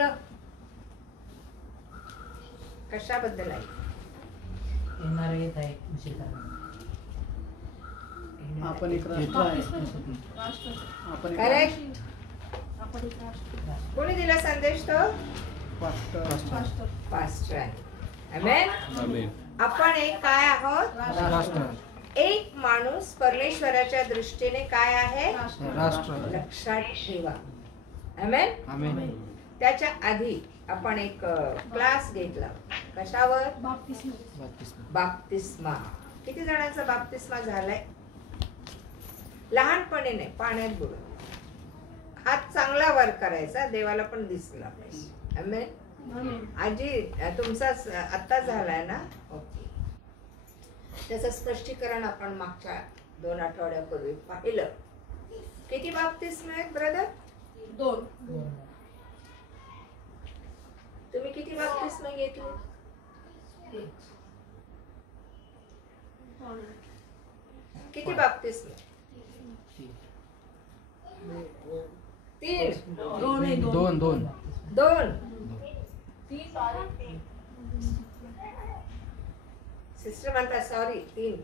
ऐकलं? कशाबद्दल ऐकलं? येणार येत आहे उशीर करणार. आपण एक राष्ट्र आहे. आपण करेक्ट. कोणी दिला संदेश तो? पास्टर आहे. आमेन. आपण एक काय आहोत? राष्ट्र. एक माणूस परमेश्वराच्या दृष्टीने काय आहे? राष्ट्र. लक्षात ठेवा. आमेन. आमेन. त्याच्या आधी आपण एक क्लास घेतला. कशावर? बाप्तिस्मा. किती जणांचा बाप्तिस्मा झालाय? लहानपणी नाही, पाण्यात बुडून. हात चांगला वर करायचा, देवाला पण दिसला पाहिजे. आमेन. आजी तुमचा आता झालाय ना? ओके. त्याचं स्पष्टीकरण आपण मागच्या 2 आठवड्यापूर्वी पाहिलं. किती बाप्तिस्मा आहेत ब्रदर? 2. तुम्ही किती बाप्तिस्मा घेतले? किती बाप्तिस्मा? 3. 2. सिस्टर म्हणता सॉरी 3.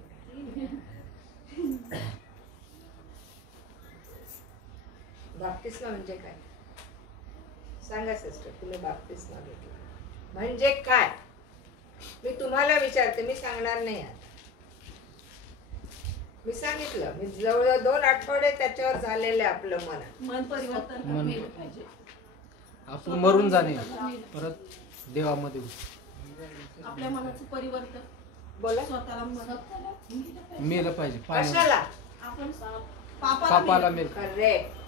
बाप्तिस्मा म्हणजे काय? सांगा सिस्टर, तुम्ही बाप्तिस्मा घेतला म्हणजे काय? मी तुम्हाला विचारते, मी सांगणार नाही. आता मी सांगितलं, मी जवळजवळ 2 आठवडे त्याच्यावर झालेले. आपलं मन परिवर्तन पाहिजे. आपण मरून जाणे परत देवामध्ये. आपल्या मनाचं परिवर्तन. बोला. स्वतःला मेलं पाहिजे. कशाला? आपण पापाला मेल. करेक्ट.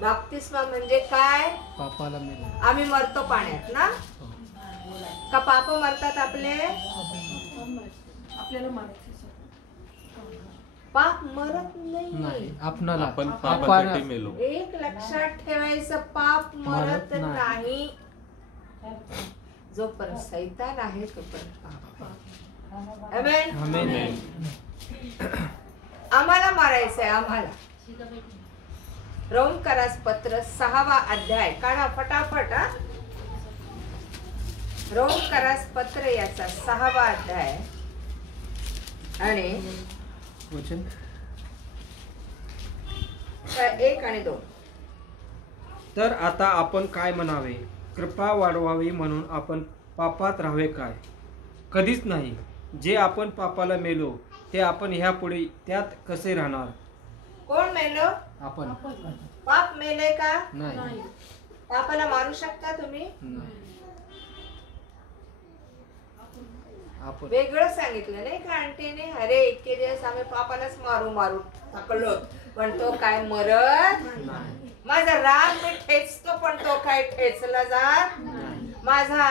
बाप्तिस्मा म्हणजे काय? पापाला मेल. आम्ही मरतो पाण्यात ना? का पाप मरतात आपले? आपल्याला मारायचं. पाप मरत नाही. नाही, आपणाला आपण पापासाठी मेलो. एक लक्षात ठेवायचं, पाप मरत नाही. जोपर्यंत सैतान आहे तोपर्यंत पाप. आमेन. आमेन. आम्हाला मारायचंय. आम्हाला रोमकरास पत्र 6वा अध्याय काढा फटाफट. रोमकरास पत्र याचा 6वा अध्याय आणि वचन 1 आणि 2. तर आता आपण काय म्हणावे? कृपा वाढवावी म्हणून आपण पापात राहावे काय? कधीच नाही. जे आपण पापाला मेलो ते आपण ह्यापुढे त्यात कसे राहणार? कोण मेलो? आपण. पाप मेले का? नाही. पापाला मारू शकता तुम्ही? आपण. वेगळं सांगितलं नाही का आंटीने? अरे इतके दिवस आम्ही पापालाच मारू थकलो, पण तो काय मरत नाही. माझा राग मी ठेचतो, पण तो काय ठेचला जात. माझा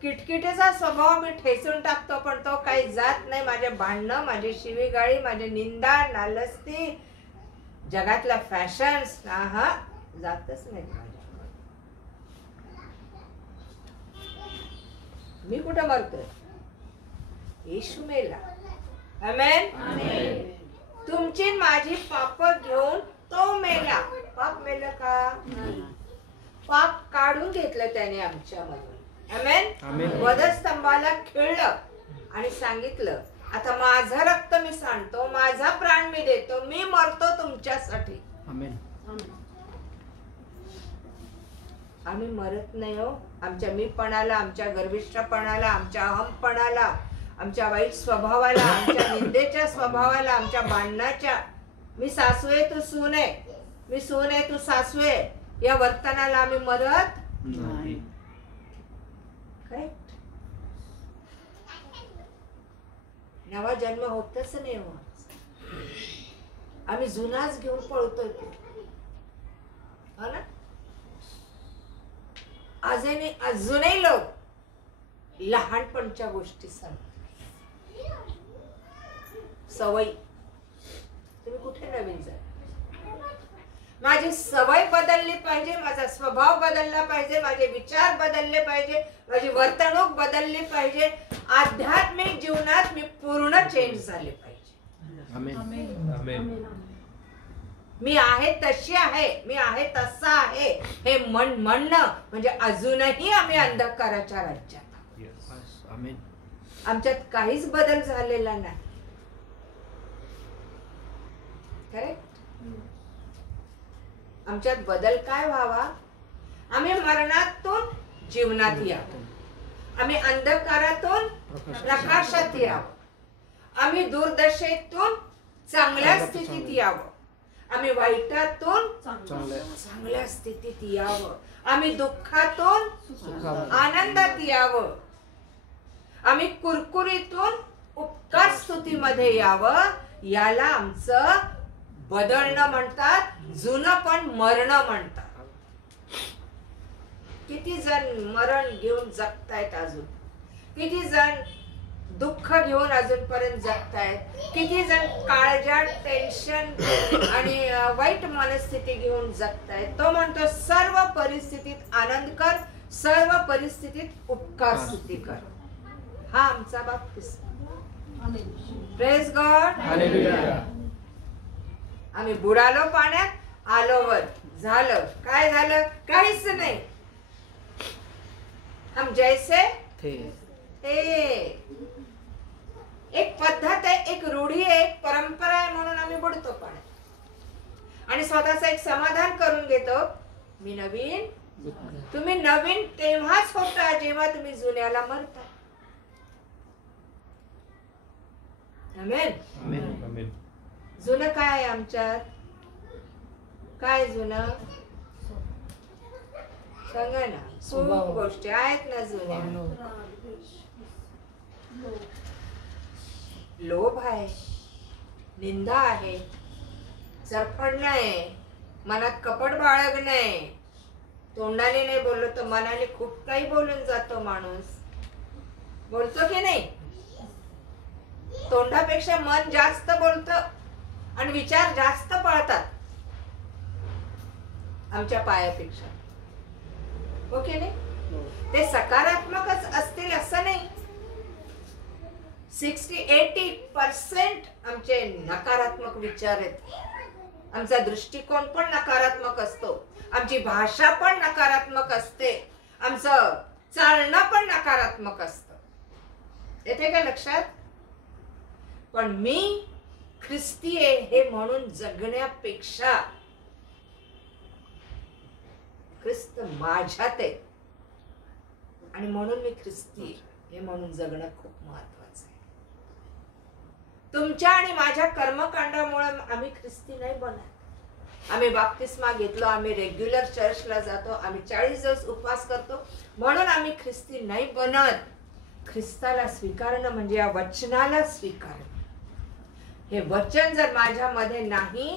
किटकिटेचा स्वभाव मी ठेचून टाकतो, पण तो काही जात नाही. माझे भांडणं, माझी शिवीगाळी, माझे निंदा, नालस्ती, जगातला फॅशन्स जातच नाही माझ्या. मी कुठं मरतोय? येशू मेला. आमेन. तुमची माझी पाप घेऊन तो मेला. पाप मेलं का? पाप काढून घेतलं त्याने आमच्यामधून. आमेन. वधस्तंभाला खिळलं आणि सांगितलं, आता माझं रक्त मी सांडतो, माझा प्राण मी देतो, मी मरतो तुमच्यासाठी. आमेन. आम्ही मरत नाही हो. आमच्या मीपणाला, आमच्या गर्विष्ठपणाला, आमच्या अहमपणाला, आमच्या वाईट स्वभावाला, आमच्या निंदेच्या स्वभावाला, आमच्या भांडणाच्या, मी सासवे तू सून आहे, मी सून आहे तू सासवे, या वर्तनाला आम्ही मरत नाही. करेक्ट. नवा जन्म होतच नाही हो. आम्ही जुनाच घेऊन पळतोय हो ना. अजूनही लोक लहानपणच्या गोष्टी सांगतात. सवय. तुम्ही कुठे नवीन जा. माझी सवय बदलली पाहिजे, माझा स्वभाव बदलला पाहिजे, माझे विचार बदलले पाहिजे, माझी वर्तणूक बदलली पाहिजे. आध्यात्मिक जीवनात मी पूर्ण चेंज झाले पाहिजे. आमेन. आमेन. मी आहे तशी आहे, मी आहे तसा आहे हे म्हणणं म्हणजे अजूनही आम्ही अंधकाराच्या राज्यात आहोत. आमेन. आमच्यात काहीच बदल झालेला नाही. करेक्ट? आमच्यात बदल काय व्हावा? आम्ही मरणातून जीवनात यावं, आम्ही अंधकारातून प्रकाशात यावं, आम्ही दुर्दशेतून चांगल्या स्थितीत यावं, आम्ही वाईटातून चांगल्या स्थितीत यावं, आम्ही दुःखातून आनंदात यावं, आम्ही कुरकुरीतून उपकार स्तुतीमध्ये यावं. याला आमचं बदलणं म्हणतात, जुनं पण मरणं म्हणतात. किती जण मरण घेऊन जगतायत अजून, किती जण दुःख घेऊन अजूनपर्यंत जगतायत, किती जण काळजात टेन्शन आणि वाईट मनस्थिती घेऊन जगतायत. तो म्हणतो सर्व परिस्थितीत आनंद कर, सर्व परिस्थितीत उपकार स्तुती कर. हा आमचा बाप्तिस्मा. Praise God. हालेलुया. आम्ही बुडालो पाण्यात, आलो वर. झालं काय झालं? काहीच नाही. हम जैसे थे. एक पद्धत आहे, एक रूढी आहे, एक परंपरा आहे म्हणून आम्ही बुडतो पाण्यात आणि स्वतःचं एक समाधान करून घेतो. मी नवीन, तुम्ही नवीन तेव्हाच होता जेव्हा तुम्ही जुन्याला मरता. आमेन. आमेन. जुनं काय आहे आमच्यात? काय जुनं सांगा ना. खूप गोष्टी आहेत ना जुन्या. लोभ आहे, निंदा आहे, चरफडणं आहे, मनात कपट बाळगणं आहे. तोंडाने नाही बोललो तर मनाने खूप काही बोलून जातो माणूस. बोलतो की नाही? तोंडापेक्षा मन जास्त बोलतं आणि विचार जास्त पळतात आमच्या पायापेक्षा. हो की नाही? ते सकारात्मकच असतील असं नाही. 60-80% आमचे नकारात्मक विचार आहेत. आमचा दृष्टिकोन पण नकारात्मक असतो, आमची भाषा पण नकारात्मक असते, आमचं चालणं पण नकारात्मक असतं. येते का लक्षात? पण मी ख्रिस्ती आहे हे म्हणून जगण्यापेक्षा ख्रिस्त माझ्यात आहे आणि म्हणून मी ख्रिस्ती आहे हे म्हणून जगणं खूप महत्वाचं आहे. तुमच्या आणि माझ्या कर्मकांडामुळे आम्ही ख्रिस्ती नाही बनत. आम्ही बाप्तिस्मा घेतलो, आम्ही रेग्युलर चर्चला जातो, आम्ही 40 दिवस उपवास करतो म्हणून आम्ही ख्रिस्ती नाही बनत. ख्रिस्ताला स्वीकारणं म्हणजे या वचनाला स्वीकारणं. हे वचन जर माझ्यामध्ये नाही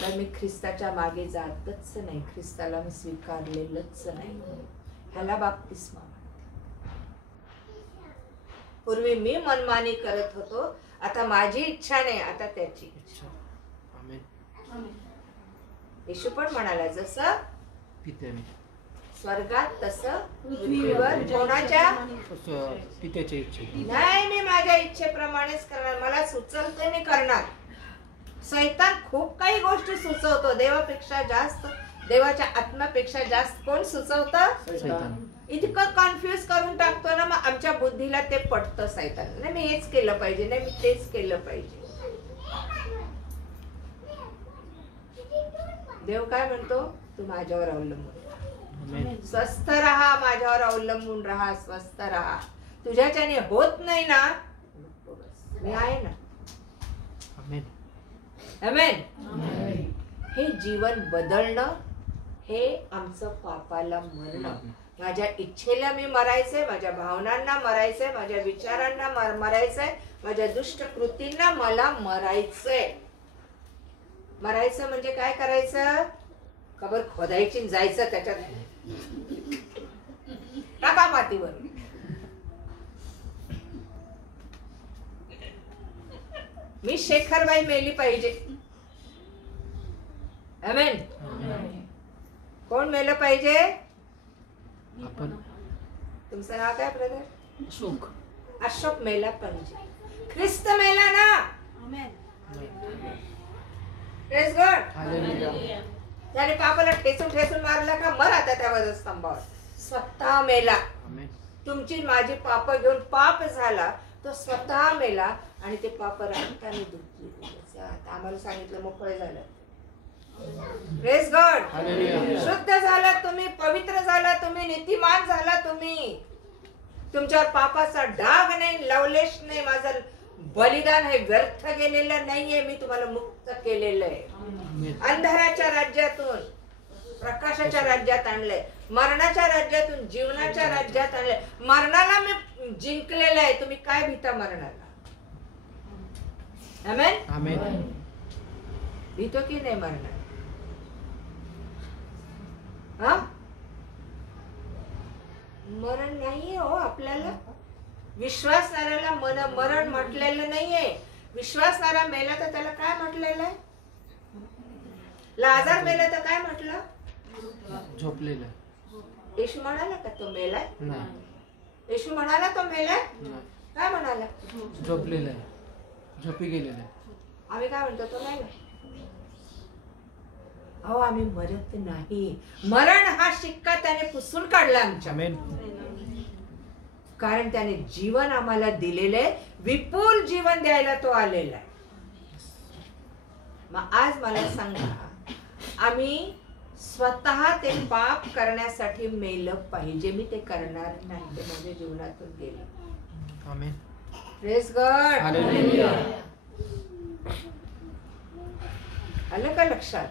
तर मी ख्रिस्ताच्या मागे जातच नाही, ख्रिस्ताला मी स्वीकारलेलंच नाही. ह्याला बाप्तिस्मा म्हणतात. पूर्वी मी मनमानी करत होतो, आता माझी इच्छा नाही, आता त्याची इच्छा. आमेन. येशू पण म्हणाला जसं पित्याने स्वर्गात तसं पृथ्वीवर. कोणाच्या? पित्याच्या इच्छे. नाही, मी माझ्या इच्छेप्रमाणेच करणार, मला सुचल ते मी करणार. सैतान खूप काही गोष्टी सुचवतो. देवापेक्षा जास्त, देवाच्या आत्म्यापेक्षा जास्त कोण सुचवतं? सैतान. इतकं कन्फ्युज करून टाकतो ना, मग आमच्या बुद्धीला ते पटतं सैतान. नाही मी हेच केलं पाहिजे, नाही मी तेच केलं पाहिजे. देव काय म्हणतो? तू माझ्यावर अवलंबून स्वस्थ राहा, माझ्यावर अवलंबून राहा, स्वस्थ राहा. तुझ्याच्याने होत नाही ना, मी आहे ना. आमेन. आमेन. हे जीवन बदलणं हे आमचं पापाला मरणं. माझ्या इच्छेला मी मरायचंय, माझ्या भावनांना मरायचंय, माझ्या विचारांना मरायचंय, माझ्या दुष्ट कृतींना मला मरायचंय. मरायचं म्हणजे काय करायचं? कबर खोदायची, जायचं त्याच्यात, टाका मातीवर. मी शेखरबाई मेली पाहिजे. आमेन. कोण मेलं पाहिजे? आपण. तुमचं नाव काय ब्रदर? अशोक. अशोक मेला पाहिजे. ख्रिस्त मेला ना. Praise God. हालेलुया. त्याने पापाला ठेचून ठेचून मारला का मर आता त्या वधस्तंभावर. स्वतः मेला. आमेन. तुमची माझी पाप घेऊन पाप झाला तो स्वतः मेला आणि ते पाप रक्ताने धुतले. आम्हाला सांगितलं मोकळे झालं. Praise God. हालेलुया. शुद्ध झाला तुम्ही, पवित्र झाला तुम्ही, नीतिमान झाला तुम्ही. तुमच्यावर पापाचा डाग नाही, लवलेश नाही. माझं बलिदान हे व्यर्थ गेलेलं नाहीये. मी तुम्हाला मुक्त केलेलं आहे. आमेन. अंधाराच्या राज्यातून प्रकाशाच्या राज्यात आणलंय. मरणाच्या राज्यातून जीवनाच्या राज्यात आणलंय. मरणाला मी जिंकलेलं आहे. तुम्ही काय भीता मरणाला? आमेन. आमेन. भीतो की नाही मरणार? हा, मरण नाहीये हो आपल्याला. विश्वासणाऱ्याला मरण म्हटलेलं नाहीये. विश्वासणारा मेला तर त्याला काय म्हटलेलं आहे? लाजार मेला तर काय म्हटलं? झोपलेलं येशू म्हणाला का तो मेलाय? नाही. येशू म्हणाला तो मेलाय? नाही. काय म्हणाला? झोपलेलं आहे. झोपी गेलेलं आहे. आम्ही काय म्हणतो तो मेला. अहो आम्ही मरत नाही. मरण हा शिक्का त्याने पुसून काढला आमच्या. आमेन. कारण त्याने जीवन आम्हाला दिलेले, विपुल जीवन द्यायला तो आलेला आहे. मग आज मला सांगा, आम्ही स्वतः ते पाप करण्यासाठी मेलं पाहिजे. मी ते करणार नाही. ते माझ्या जीवनातून गेलं. आमेन. Praise God. हालेलुया. आलं का लक्षात?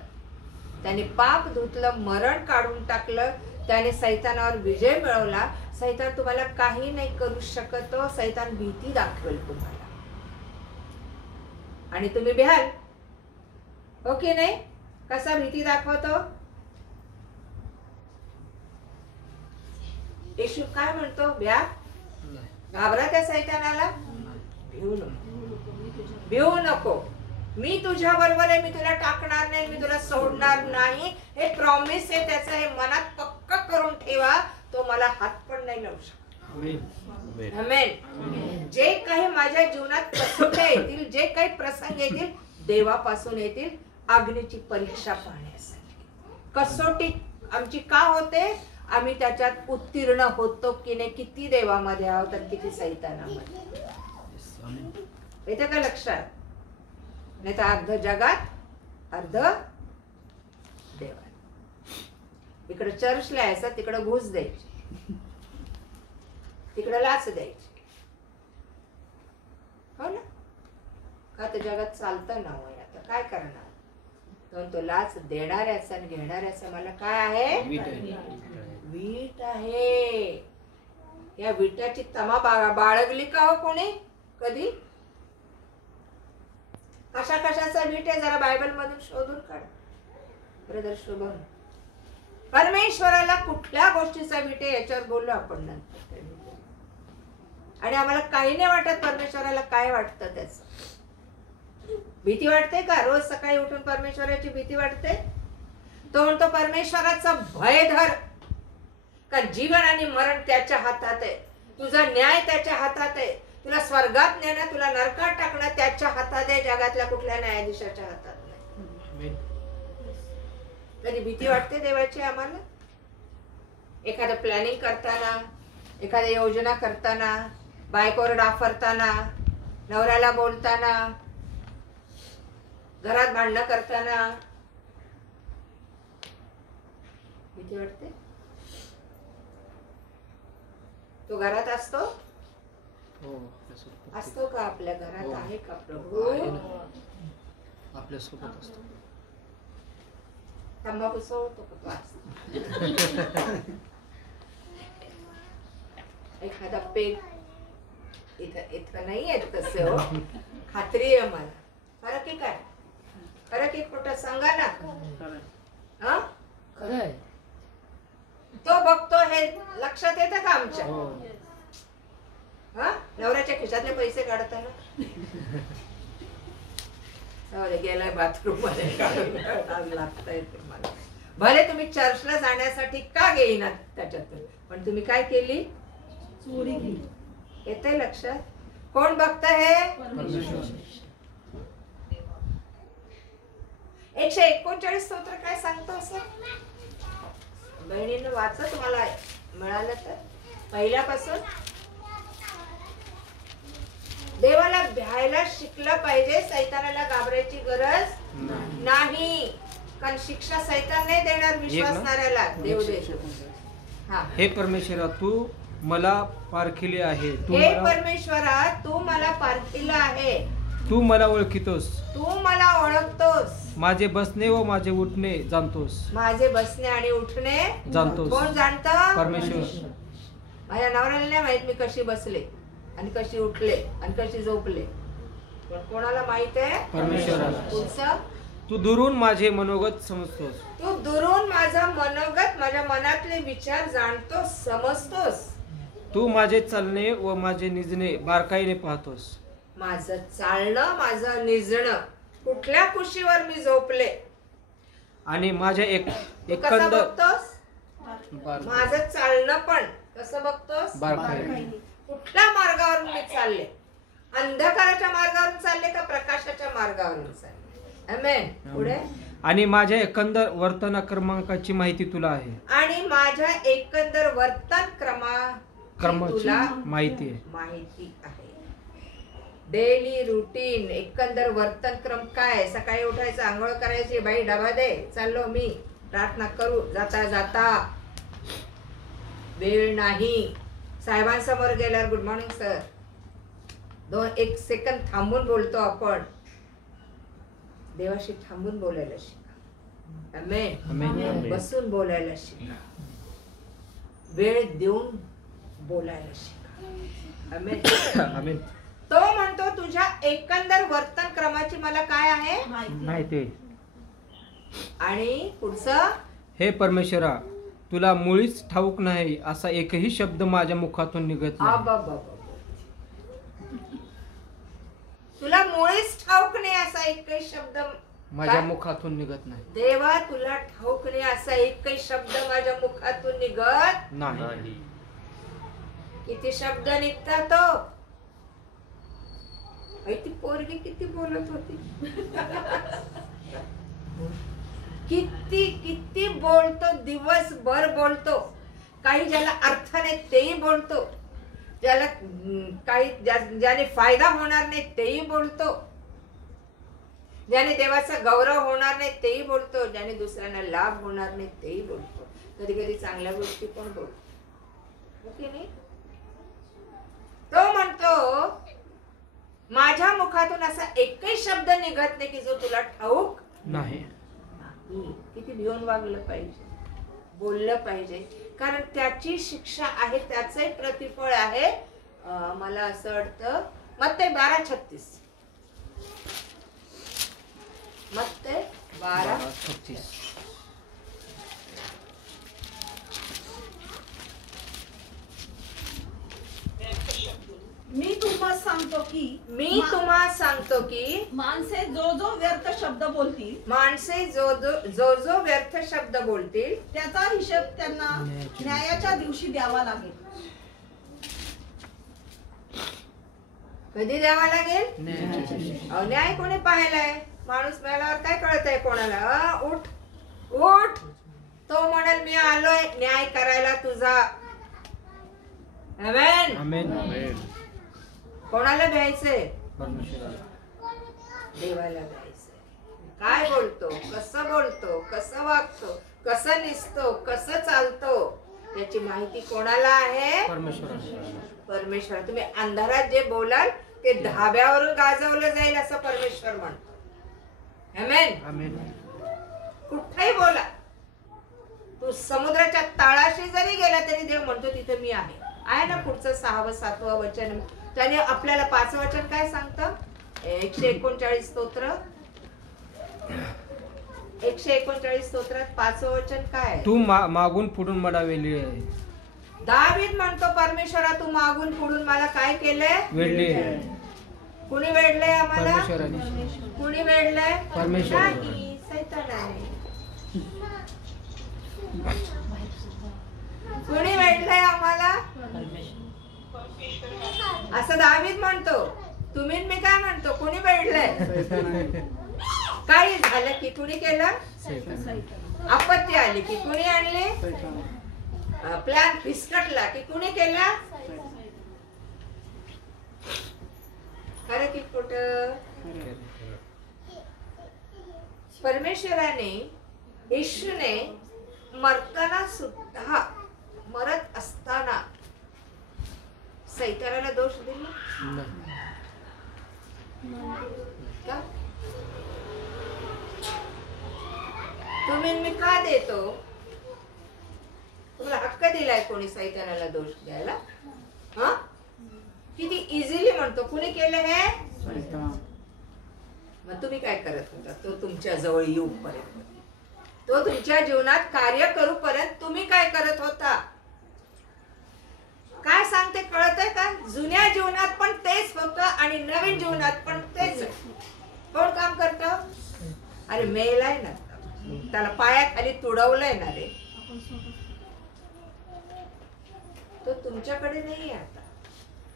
त्याने पाप धुतलं, मरण काढून टाकलं. त्याने सैतानावर विजय मिळवला. सैतान तुम्हाला काही नाही करू शकत. सैतान भीती दाखवेल तुम्हाला आणि तुम्ही भ्याल. हो की नाही? कसा भीती दाखवतो? येशू काय म्हणतो? भ्या, नाही. घाबरा त्या सैतानाला. भिवू नको, भिवू नको. मी तुझ्या बरोबर आहे. मी तुला टाकणार नाही. मी तुला सोडणार नाही. हे प्रॉमिस आहे त्याचं. हे मनात पक्क करून ठेवा. तो मला हात पण नाही लावू शकत. आमेन. आमेन. जे काही माझ्या जीवनात कसोट्या येतील, जे काही प्रसंग येतील, देवापासून येतील. अग्नीची परीक्षा पाहण्यासाठी. कसोटी आमची का होते? आम्ही त्याच्यात उत्तीर्ण होतो की नाही. किती देवामध्ये आहोत तर किती सैतानामध्ये. आमेन. येतं का लक्षात? नाही तर अर्ध जगात, अर्ध देवात. इकडे चर्चला यायचं, तिकडे घुस द्यायची, तिकडे लाच द्यायची. हो ना? का तर जगात चालतं ना. आता काय करणार? तो लाच देणाऱ्याचा आणि घेणाऱ्याचा मला काय आहे? वीट आहे. वीट आहे. या विटाची तमा बाळगली का हो कोणी कधी? कशा कशाचा वीट आहे? जरा बायबल मधून शोधून काढ ब्रदर शुभम. परमेश्वराला कुठल्या गोष्टीचा वीट आहे याच्यावर बोललो आपण नंतर. आणि आम्हाला काही नाही वाटत परमेश्वराला काय वाटतं त्याचं. भीती वाटते का? रोज सकाळी उठून परमेश्वराची भीती वाटते? तो म्हणतो परमेश्वराचा भय धर, का जीवन आणि मरण त्याच्या हातात आहे. तुझा न्याय त्याच्या हातात आहे. तुला स्वर्गात नेणं, तुला नरकात टाकणं त्याच्या हातात आहे. जगातल्या कुठल्या न्यायाधीशाच्या हातात नाही. आमेन. कधी भीती वाटते देवाची आम्हाला? एखादं प्लॅनिंग करताना, एखाद्या योजना करताना, बायकोवर डाफरताना, नवऱ्याला बोलताना, घरात भांडणं करताना भीती वाटते? तो घरात असतो? हो, आपल्यासोबत असतो का? आपल्या घरात हो. आहे का प्रभू? आहे ना. आपल्यासोबत असतो. तंबाखू सोडतो का तो असतो? एखादा पेग इथं नाही येत तसे हो. खात्री आहे मला. फरक आहे काय? फरक आहे खोटं सांगा ना. हा? खरं आहे. तो बघतो हे लक्षात येतं का आमच्या? हो. हा? नवऱ्याच्या खिशातले पैसे काढताना गेलाय बाथरूम मध्ये काढून लागतंय ते मला. भले तुम्ही चर्चला जाण्यासाठी का घेईना त्याच्यातून, पण तुम्ही काय केली? चोरी केली. येतंय लक्षात? कोण बघत हे? परमेश्वर. 139 स्तोत्र काय सांगतो असं? बहिणीनं वाचत मला मिळालं तर पहिल्यापासून देवाला भ्यायला शिकलं पाहिजे. सैतानाला घाबरायची गरज नाही, कारण शिक्षा सैतान नाही देणार विश्वासणाऱ्याला, देव देतो. हा, हे परमेश्वरा तू मला पारखिले आहे, हे परमेश्वरा तू मला पारखिलं आहे, तू मला ओळखितोस, तू मला ओळखतोस, माझे बसणे व माझे उठणे जाणतोस, माझे बसणे आणि उठणे जाणतोस. कोण जाणत? परमेश्वर. माझ्या नवऱ्याला नाही माहित मी कशी बसले आणि कशी उठले आणि कशी झोपले, पण कोणाला माहित आहे? परमेश्वराला. पुढचं, तू दुरून माझे मनोगत समजतोस, तू दुरून माझा मनोगत, माझ्या मनातले विचार जाणतोस, समजतोस. तू माझे चालणे व माझे निजणे बारकाईने पाहतोस, माझं चालणं, माझं निजणं, कुठल्या कुशीवर मी झोपले आणि माझ्या तू कसं एकंदर बघतोस? माझं चालणं पण कसं बघतोस? बारकाईने. कुठल्या मार्गावरून मी चालले? अंधकाराच्या मार्गावरून चालले का प्रकाशाच्या मार्गावरून चालले? आमेन. पुढे, आणि माझ्या एकंदर वर्तन क्रमांकाची माहिती तुला आहे, आणि माझ्या एकंदर वर्तन क्रमाची तुला माहिती आहे. माहिती आहे. डेली रुटीन, एकंदर वर्तन क्रम काय? सकाळी उठायचं, आंघोळ करायची, बाई डबा दे, चाललो मी प्रार्थना करू, जाता जाता वेळ नाही. साहेबांसमोर गेल्यावर गुड मॉर्निंग सर, 1 सेकंद थांबून बोलतो आपण. देवाशी थांबून बोलायला शिका. आमेन. आमेन. बसून बोलायला शिका, वेळ देऊन बोलायला शिका. आमेन. आमेन. तो म्हणतो तुझ्या एकंदर वर्तन क्रमाची मला काय आहे? माहिती आहे. आणि पुढचं, हे परमेश्वरा तुला मुळीच ठाऊक नाही असा एकही शब्द माझ्या मुखातून निघत नाही. तुला मुळीच ठाऊक नाही असा एकही शब्द माझ्या मुखातून निघत नाही. देवा तुला ठाऊक नाही असा एकही शब्द माझ्या मुखातून निघत नाही. किती शब्द निघतात तो? ती पोरगी किती बोलत होती, किती किती बोलतो, दिवसभर बोलतो. काही ज्याला अर्थ नाही तेही बोलतो, ज्याला काही ज्याने फायदा होणार नाही तेही बोलतो, ज्याने देवाचा गौरव होणार नाही तेही बोलतो, ज्याने दुसऱ्यांना लाभ होणार नाही तेही बोलतो. कधी कधी चांगल्या गोष्टी पण बोलतो. ओके नाही? तो म्हणतो माझ्या मुखातून असा एकही शब्द निघत नाही की जो तुला ठाऊक नाही. किती भिवून वागलं पाहिजे, बोललं पाहिजे, कारण त्याची शिक्षा आहे, त्याचंही प्रतिफळ आहे. मला असं वाटतं मत्ते 12:36, मत्ते 12:36. मी तुम्हाला सांगतो की माणसे जो जो व्यर्थ शब्द बोलतील, माणसे जो व्यर्थ शब्द बोलतील त्याचा हिशोब त्यांना न्यायाच्या दिवशी द्यावा लागेल. कधी द्यावा लागेल? न्याय कोणी पाहिलाय? माणूस मेल्यावर काय कळत आहे कोणाला? उठ उठ, तो म्हणेल मी आलोय न्याय करायला तुझा. आमेन. आमेन. कोणाला भ्यायचंय? परमेश्वराला. देवाला भ्यायचंय. काय बोलतो, कसं वागतो, कसं निसतो, कसं चालतो, याची माहिती कोणाला आहे? परमेश्वर. तुम्ही अंधारात जे बोलाल ते धाब्यावरून गाजवलं जाईल असं परमेश्वर म्हणतो. आमेन. आमेन. कुठेही बोला, तू समुद्राच्या तळाशी जरी गेला तरी देव म्हणतो तिथे मी आहे ना. पुढचं 6वं 7वं वचन त्याने आपल्याला 5वं वचन काय सांगतं? 139 स्तोत्र, 139 स्तोत्रात 5वं वचन काय? तू मागून पुढून मला वेळली आहे. दावीद म्हणतो परमेश्वरा तू मागून पुढून मला काय केलंय? वेळली आहे. कुणी वेडलंय आम्हाला? परमेश्वराने. कुणी वेडलंय? परमेश्वर. नाही, सैतानाने. कुणी वेडलंय आम्हाला? असं दावीद म्हणतो. तुम्ही मी काय म्हणतो? कुणी वेडलंय? काही झालं की कुणी केलं? सैतान. आपत्ती आली की कुणी आणली? सैतान. प्लॅन फिसकटला की कुणी केला? खरं की खोटं? परमेश्वराने येशूने मरताना सुद्धा मरत असताना सैतानाला दोष दिला का? तुम्ही मी का देतो? तुम्हाला हक्क दिलाय कोणी सैतानाला दोष द्यायला? हा? किती इझिली म्हणतो. कुणी केलं हे? सैतान. मग तुम्ही काय करत होता? तो तुमच्या जवळ येऊपर्यंत, तो तुमच्या जीवनात कार्य करूपर्यंत तुम्ही काय करत होता? काय सांगते कळतंय का? जुन्या जीवनात पण तेच होतं आणि नवीन जीवनात पण तेच. कोण काम करतं? अरे मेलाय ना, त्याला पायाखाली तुडवलंय ना रे. तो तुमच्याकडे नाही आता,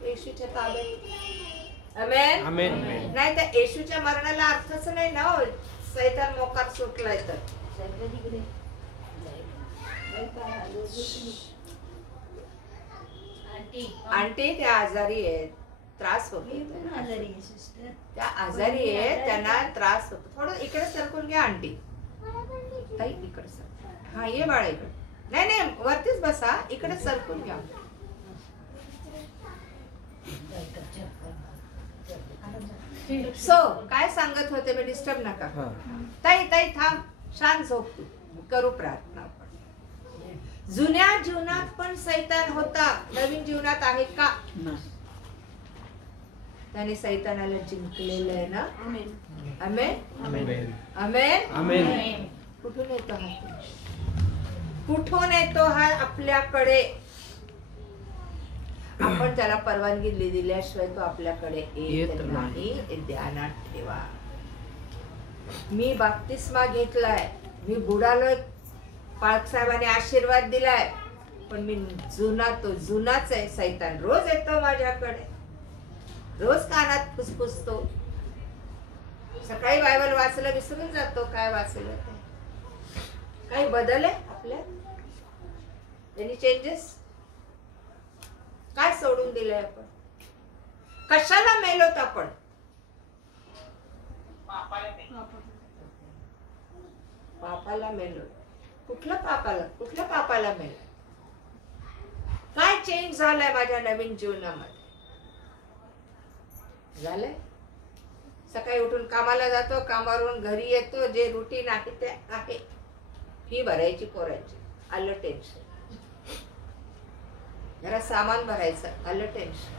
येशूच्या ताब्यात. आमेन. आमेन. नाही तर येशूच्या मरणाला अर्थच नाही ना हो. सैतान मोकार सुटलाय तर. आंटी त्या आजारी आहेत, त्रास होतो. त्या आजारी आहेत, त्यांना त्रास होतो. थोडं इकडे सरकून घ्या आंटी. ताई इकडे सर. हा ये बाळा इकडे. नाही नाही वरतीच बसा, इकडे सरकून घ्या. सो काय सांगत होते मी? डिस्टर्ब नका. ताई ताई थांब, शांत झोप तू. करू प्रार्थना. जुन्या जीवनात पण सैतान होता, नवीन जीवनात आहे का? त्याने सैतानाला जिंकलेलं आहे ना. आमेन. आमेन. आमेन. आमेन. कुठून येतो हा? कुठून येतो हा आपल्याकडे? आपण त्याला परवानगी दिल्याशिवाय तो आपल्याकडे येत नाही. हे ध्यानात ठेवा. मी बाप्तिस्मा घेतलाय, मी बुडालोय, पालक साहेबांनी आशीर्वाद दिलाय, पण मी तो जुनाच आहे. सैतान रोज येतो माझ्याकडे, रोज कानात फुसफुसतो. सकाळी बायबल वाचलं विसरून जातो काय वाचलं ते. काही बदल आहे आपल्यात? Any changes? काय सोडून दिलंय आपण? कशाला मेलोत आपण? पापाला मेलो. कुठल्या पापाला मेलो? काय चेंज झालाय माझ्या नवीन जीवनामध्ये? झालंय? सकाळी उठून कामाला जातो, कामावरून घरी येतो, जे रुटीन आहे ते आहे. फी भरायची पोरायची, आलं टेन्शन. जरा सामान भरायचं, आलं टेन्शन.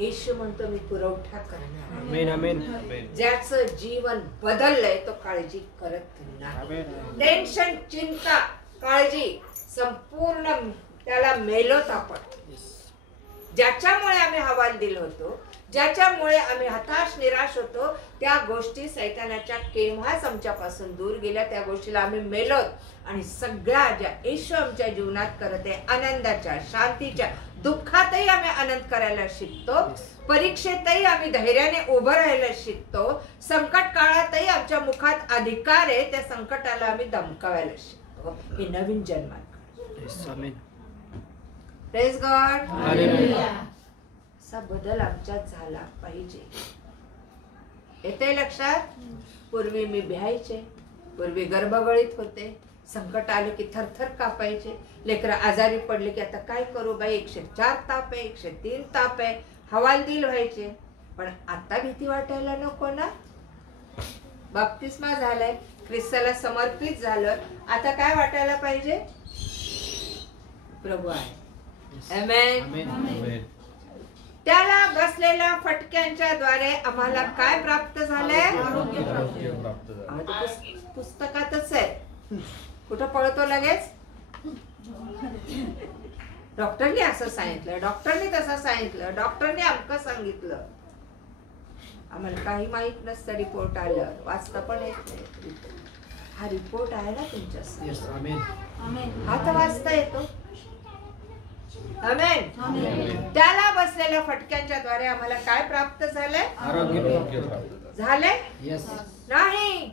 येशू म्हणतो मी पुरवठा करणार. आमेन. आमेन. ज्याचं जीवन बदललंय तो काळजी करत नाही. टेन्शन, चिंता, काळजी संपूर्ण त्याला मेलोत आपण. ज्याच्यामुळे आम्ही हवालदिल होतो, ज्याच्यामुळे आम्ही हताश निराश होतो, त्या गोष्टी सैतानाच्या केव्हाच आमच्यापासून दूर गेल्या. त्या गोष्टीला आम्ही मेलोत. आणि सगळ्या ज्या येशू आमच्या जीवनात करत आहे, आनंदाच्या, शांतीच्या, दुःखातही आम्ही आनंद करायला शिकतो. परीक्षेतही आम्ही धैर्याने उभं राहायला शिकतो. संकट काळातही आमच्या मुखात अधिकार आहे, त्या संकटाला आम्ही धमकावायला शिकतो. हे नवीन जन्मात. आमेन. Praise God. हालेलुया. असा बदल आमच्यात झाला पाहिजे. येते लक्षात? पूर्वी मी भ्यायचे, पूर्वी गर्भगळीत होते, संकट आले की थरथर कापायचे, लेकरं आजारी पडले की आता काय करू बाई, 104 ताप आहे, 103 ताप आहे, हवालदिल व्हायचे. पण आता भीती वाटायला नको ना. बाप्तिस्मा झालाय, ख्रिस्ताला समर्पित झालं, आता काय वाटायला पाहिजे? प्रभू आहे. आमेन. आमेन. त्याला बसलेल्या फटक्यांच्या द्वारे आम्हाला काय प्राप्त झालंय? पुस्तकातच आहे. कुठं पळतो लगेच? डॉक्टरने असं सांगितलं, डॉक्टरने तसं सांगितलं, डॉक्टरने अमकं सांगितलं. आम्हाला काही माहित नसतं. रिपोर्ट आलं, वाचता पण येत नाही. हा रिपोर्ट आहे ना तुमच्यासमोर, आमेन. हा तर वाचता येतो. आमेन. त्याला बसलेल्या फटक्यांच्या द्वारे आम्हाला काय प्राप्त झालंय? आरोग्य झाले येस. नाही.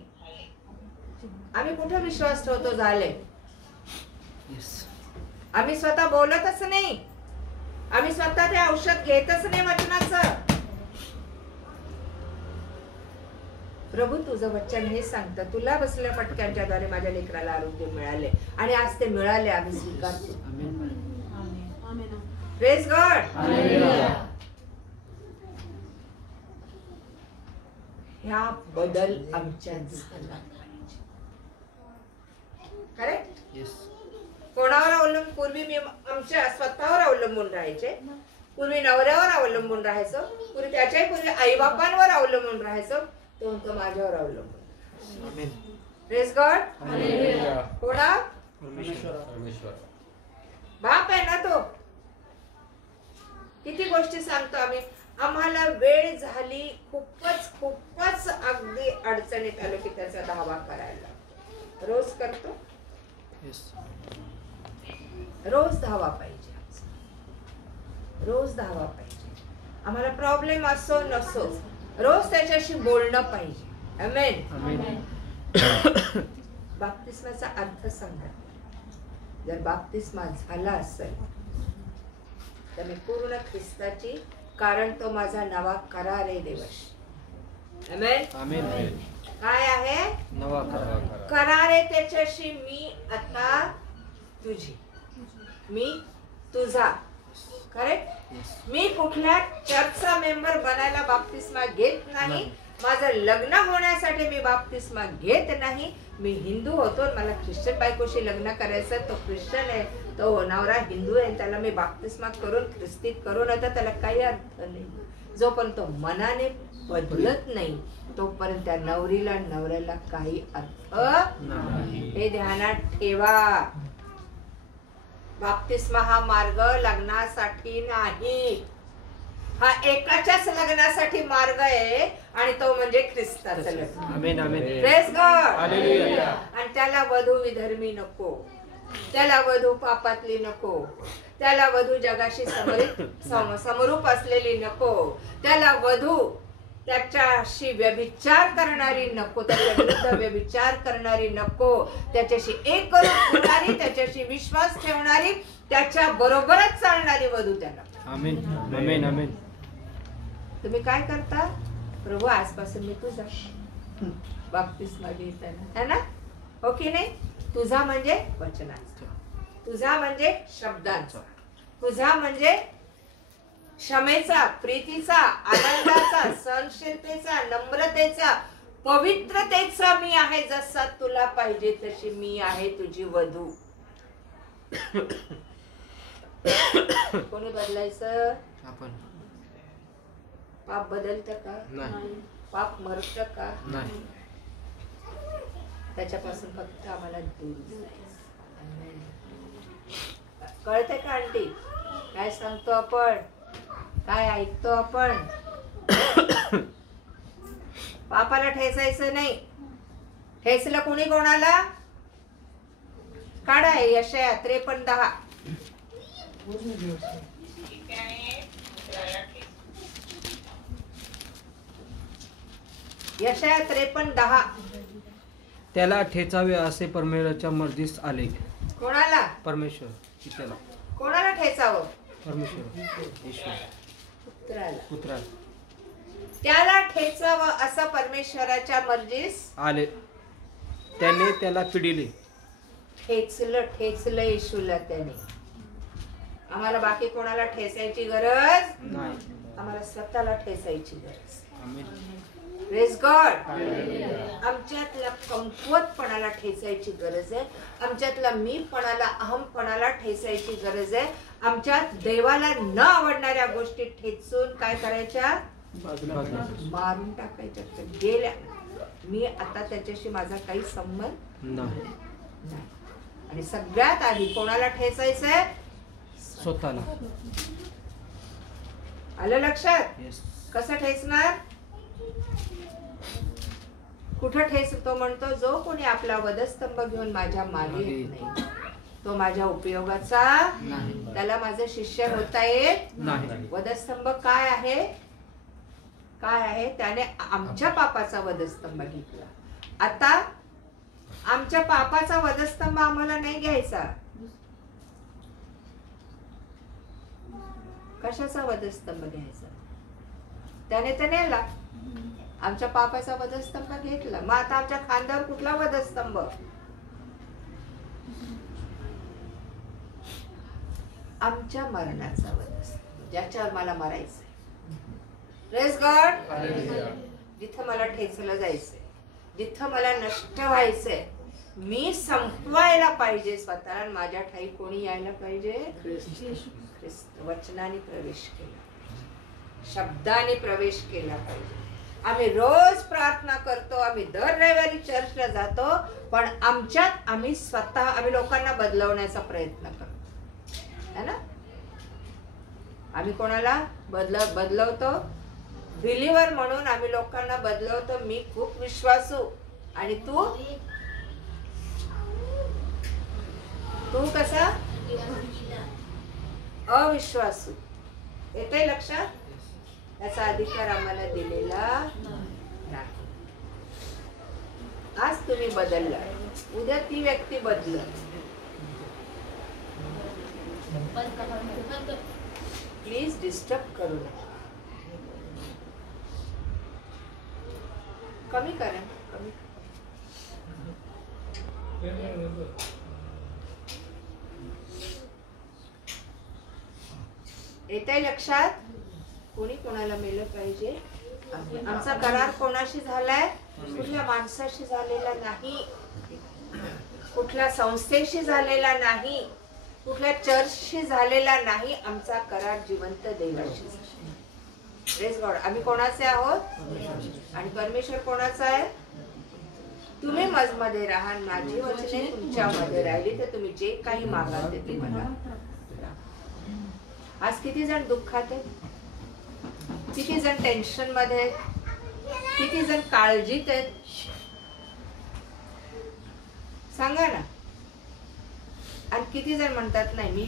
आम्ही कुठे विश्वास ठेवतो झाले? आम्ही स्वतः बोलतच नाही, आम्ही स्वतः ते औषध घेतच नाही वचनाचं. प्रभू तुझं वचन हे सांगतं, तुला बसलेल्या फटक्यांच्या द्वारे माझ्या लेकराला आरोग्य मिळाले आणि आज ते मिळाले. आम्ही स्वीकारतो. Praise God. ह्या बदल आमच्यात झाला पाहिजे. करेक्ट. कोणावर अवलंबून? पूर्वी मी आमच्या स्वतःवर अवलंबून राहायचे, पूर्वी नवऱ्यावर अवलंबून राहायचो, पूर्वी त्याच्याही पूर्वी आई बापांवर अवलंबून राहायचो, तो माझ्यावर अवलंबून. Praise God. कोणा? परमेश्वर. बाप आहे ना तो. किती गोष्टी सांगतो आम्ही. आम्हाला वेळ झाली, खूपच अगदी अडचणीत आलो की त्याचा दावा करायला. रोज करतो, रोज धावा पाहिजे, रोज धावा पाहिजे. आम्हाला प्रॉब्लेम असो नसो, रोज त्याच्याशी बोलणं पाहिजे. आमेन. बाप्तिस्माचा अर्थ सांगा. जर बाप्तिस्मा झाला असेल तर मी पूर्ण ख्रिस्ताची, कारण तो माझा नवा करार आहे दिवस. आमेन. काय आहे? नवा करार आहे त्याच्याशी. मी आता तुझी, मी तुझा. करेक्ट. मी कुठल्या चर्चचा मेंबर बनायला बाप्तिस्मा घेत नाही. माझं लग्न होण्यासाठी मी बाप्तिस्मा घेत नाही. मी हिंदू होतो, मला ख्रिश्चन बायकोशी लग्न करायचं, तो ख्रिश्चन आहे, तो नवरा हिंदू आहे, त्याला मी बाप्तिस्मा करून ख्रिस्तीत करून आता त्याला काही अर्थ नाही. जोपर्यंत तो मनाने बदलत नाही तोपर्यंत त्या नवऱ्याला काही अर्थ नाही. हे ध्यानात ठेवा. बाप्तिस्मा हा मार्ग लग्नासाठी नाही, हा एकाच्याच लग्नासाठी मार्ग आहे आणि तो म्हणजे ख्रिस्ताचं लग्न. आमेन. Praise God. हालेलुया. आणि त्याला वधू विधर्मी नको, त्याला वधू पापातली नको, त्याला वधू जगाशी समरूप असलेली नको, त्याला वधू त्याच्याशी व्यभिचार करणारी नको, त्याच्या विरुद्ध व्यभिचार करणारी नको, त्याच्याशी एक करून त्याच्याशी विश्वास ठेवणारी, त्याच्या बरोबरच चालणारी वधू त्याला. आमेन. तुम्ही काय करता? प्रभू आजपासून मी तुझा बाप्तिस्मा घेताना, है ना? हो की नाही? तुझा म्हणजे वचनाचा, तुझा म्हणजे शब्दांचा, तुझा म्हणजे क्षमेचा, प्रीतीचा, आनंदाचा, सहनशीलतेचा, नम्रतेचा, पवित्रतेचा मी आहे. जसा तुला पाहिजे तशी मी आहे तुझी वधू. कोणी बदलायचं? आपण. पाप बदलतं का? नाही. पाप मरतं का? नाही. त्याच्यापासून फक्त आम्हाला दूर जायचं. कळते का आंटी? काय सांगतो आपण, काय ऐकतो आपण? पापाला ठेचायचं नाही. ठेचलं कोणी कोणाला? काढा यशाया 53:10. यशाया 53:10. त्याला ठेचावे असे परमेश्वराच्या मर्जीस आले. कोणाला? परमेश्वर. त्याला कोणाला ठेचावं? परमेश्वर. पुत्रा. त्याला ठेचावं असं परमेश्वराच्या मर्जीस आले. त्याने त्याला पिडिले. ठेचलं येशूला त्याने. आम्हाला बाकी कोणाला ठेचायची गरज नाही. आम्हाला स्वतःला ठेचायची गरज. आमेन. Praise God. आमच्यातल्या कमकुवतपणाला ठेचायची गरज आहे. आमच्यातल्या मीपणाला, अहमपणाला ठेचायची गरज आहे. आमच्यात देवाला न आवडणाऱ्या गोष्टी ठेचून काय करायच्या? मारून टाकायच्या. गेल्या. मी आता त्याच्याशी माझा काही संबंध नाही. आणि सगळ्यात आधी कोणाला ठेचायचंय? स्वतःला. आलं लक्षात? येस. कसं ठेचणार? कुठं ठेचतो? म्हणतो जो कोणी आपला वधस्तंभ घेऊन माझ्या मागे येत नाही तो माझ्या उपयोगाचा नाही. त्याला माझं शिष्य होता येत नाही. वधस्तंभ काय आहे? काय आहे? त्याने आमच्या पापाचा वधस्तंभ घेतला. आता आमच्या पापाचा वधस्तंभ आम्हाला नाही घ्यायचा. कशाचा वधस्तंभ घ्यायचा? त्याने तर नेला, आमच्या पापाचा वधस्तंभ घेतला. मग आता आमच्या खांद्यावर कुठला वधस्तंभ? आमच्या मरणाचा वधस्तंभ, ज्याच्यावर मला मरायचंय. Praise God. जिथं मला ठेचलं जायचंय, जिथं मला नष्ट व्हायचंय, मी संपवायला पाहिजे स्वतःला. माझ्या ठाई कोणी यायला पाहिजे? ख्रिस्त. वचनाने प्रवेश केला, शब्दाने प्रवेश केला पाहिजे. आम्ही रोज प्रार्थना करतो, आम्ही दर रविवारी चर्चला जातो, पण आमच्यात आम्ही लोकांना बदलवण्याचा प्रयत्न करतो, है ना? आम्ही कोणाला बदलवतो? बिलीवर म्हणून आम्ही लोकांना बदलवतो. मी खूप विश्वासू आणि तू कसा? अविश्वासू. येतंय लक्षात? त्याचा अधिकार आम्हाला दिलेला नाही. आज तुम्ही बदलला, उद्या ती व्यक्ती बदलत. प्लीज डिस्टर्ब करू नका. कमी करा, कमी. येतंय लक्षात? कोणी कोणाला मेलं पाहिजे? आमचा करार कोणाशी झालाय? कुठल्या माणसाशी झालेला नाही, कुठल्या संस्थेशी झालेला नाही, कुठल्या चर्चशी झालेला नाही. आमचा करार जिवंत देवाशी झाला. Praise God. आम्ही कोणाचे आहोत आणि परमेश्वर कोणाचा आहे? तुम्ही माझमध्ये राहा, माझी वचने तुमच्यामध्ये राहिली तर तुम्ही जे काही मागाल ते तुम्हाला. आज किती जण दुःखात आहेत, किती जण टेन्शन मध्ये आहेत, किती जण काळजीत आहेत? सांगा ना. आणि किती जण म्हणतात नाही मी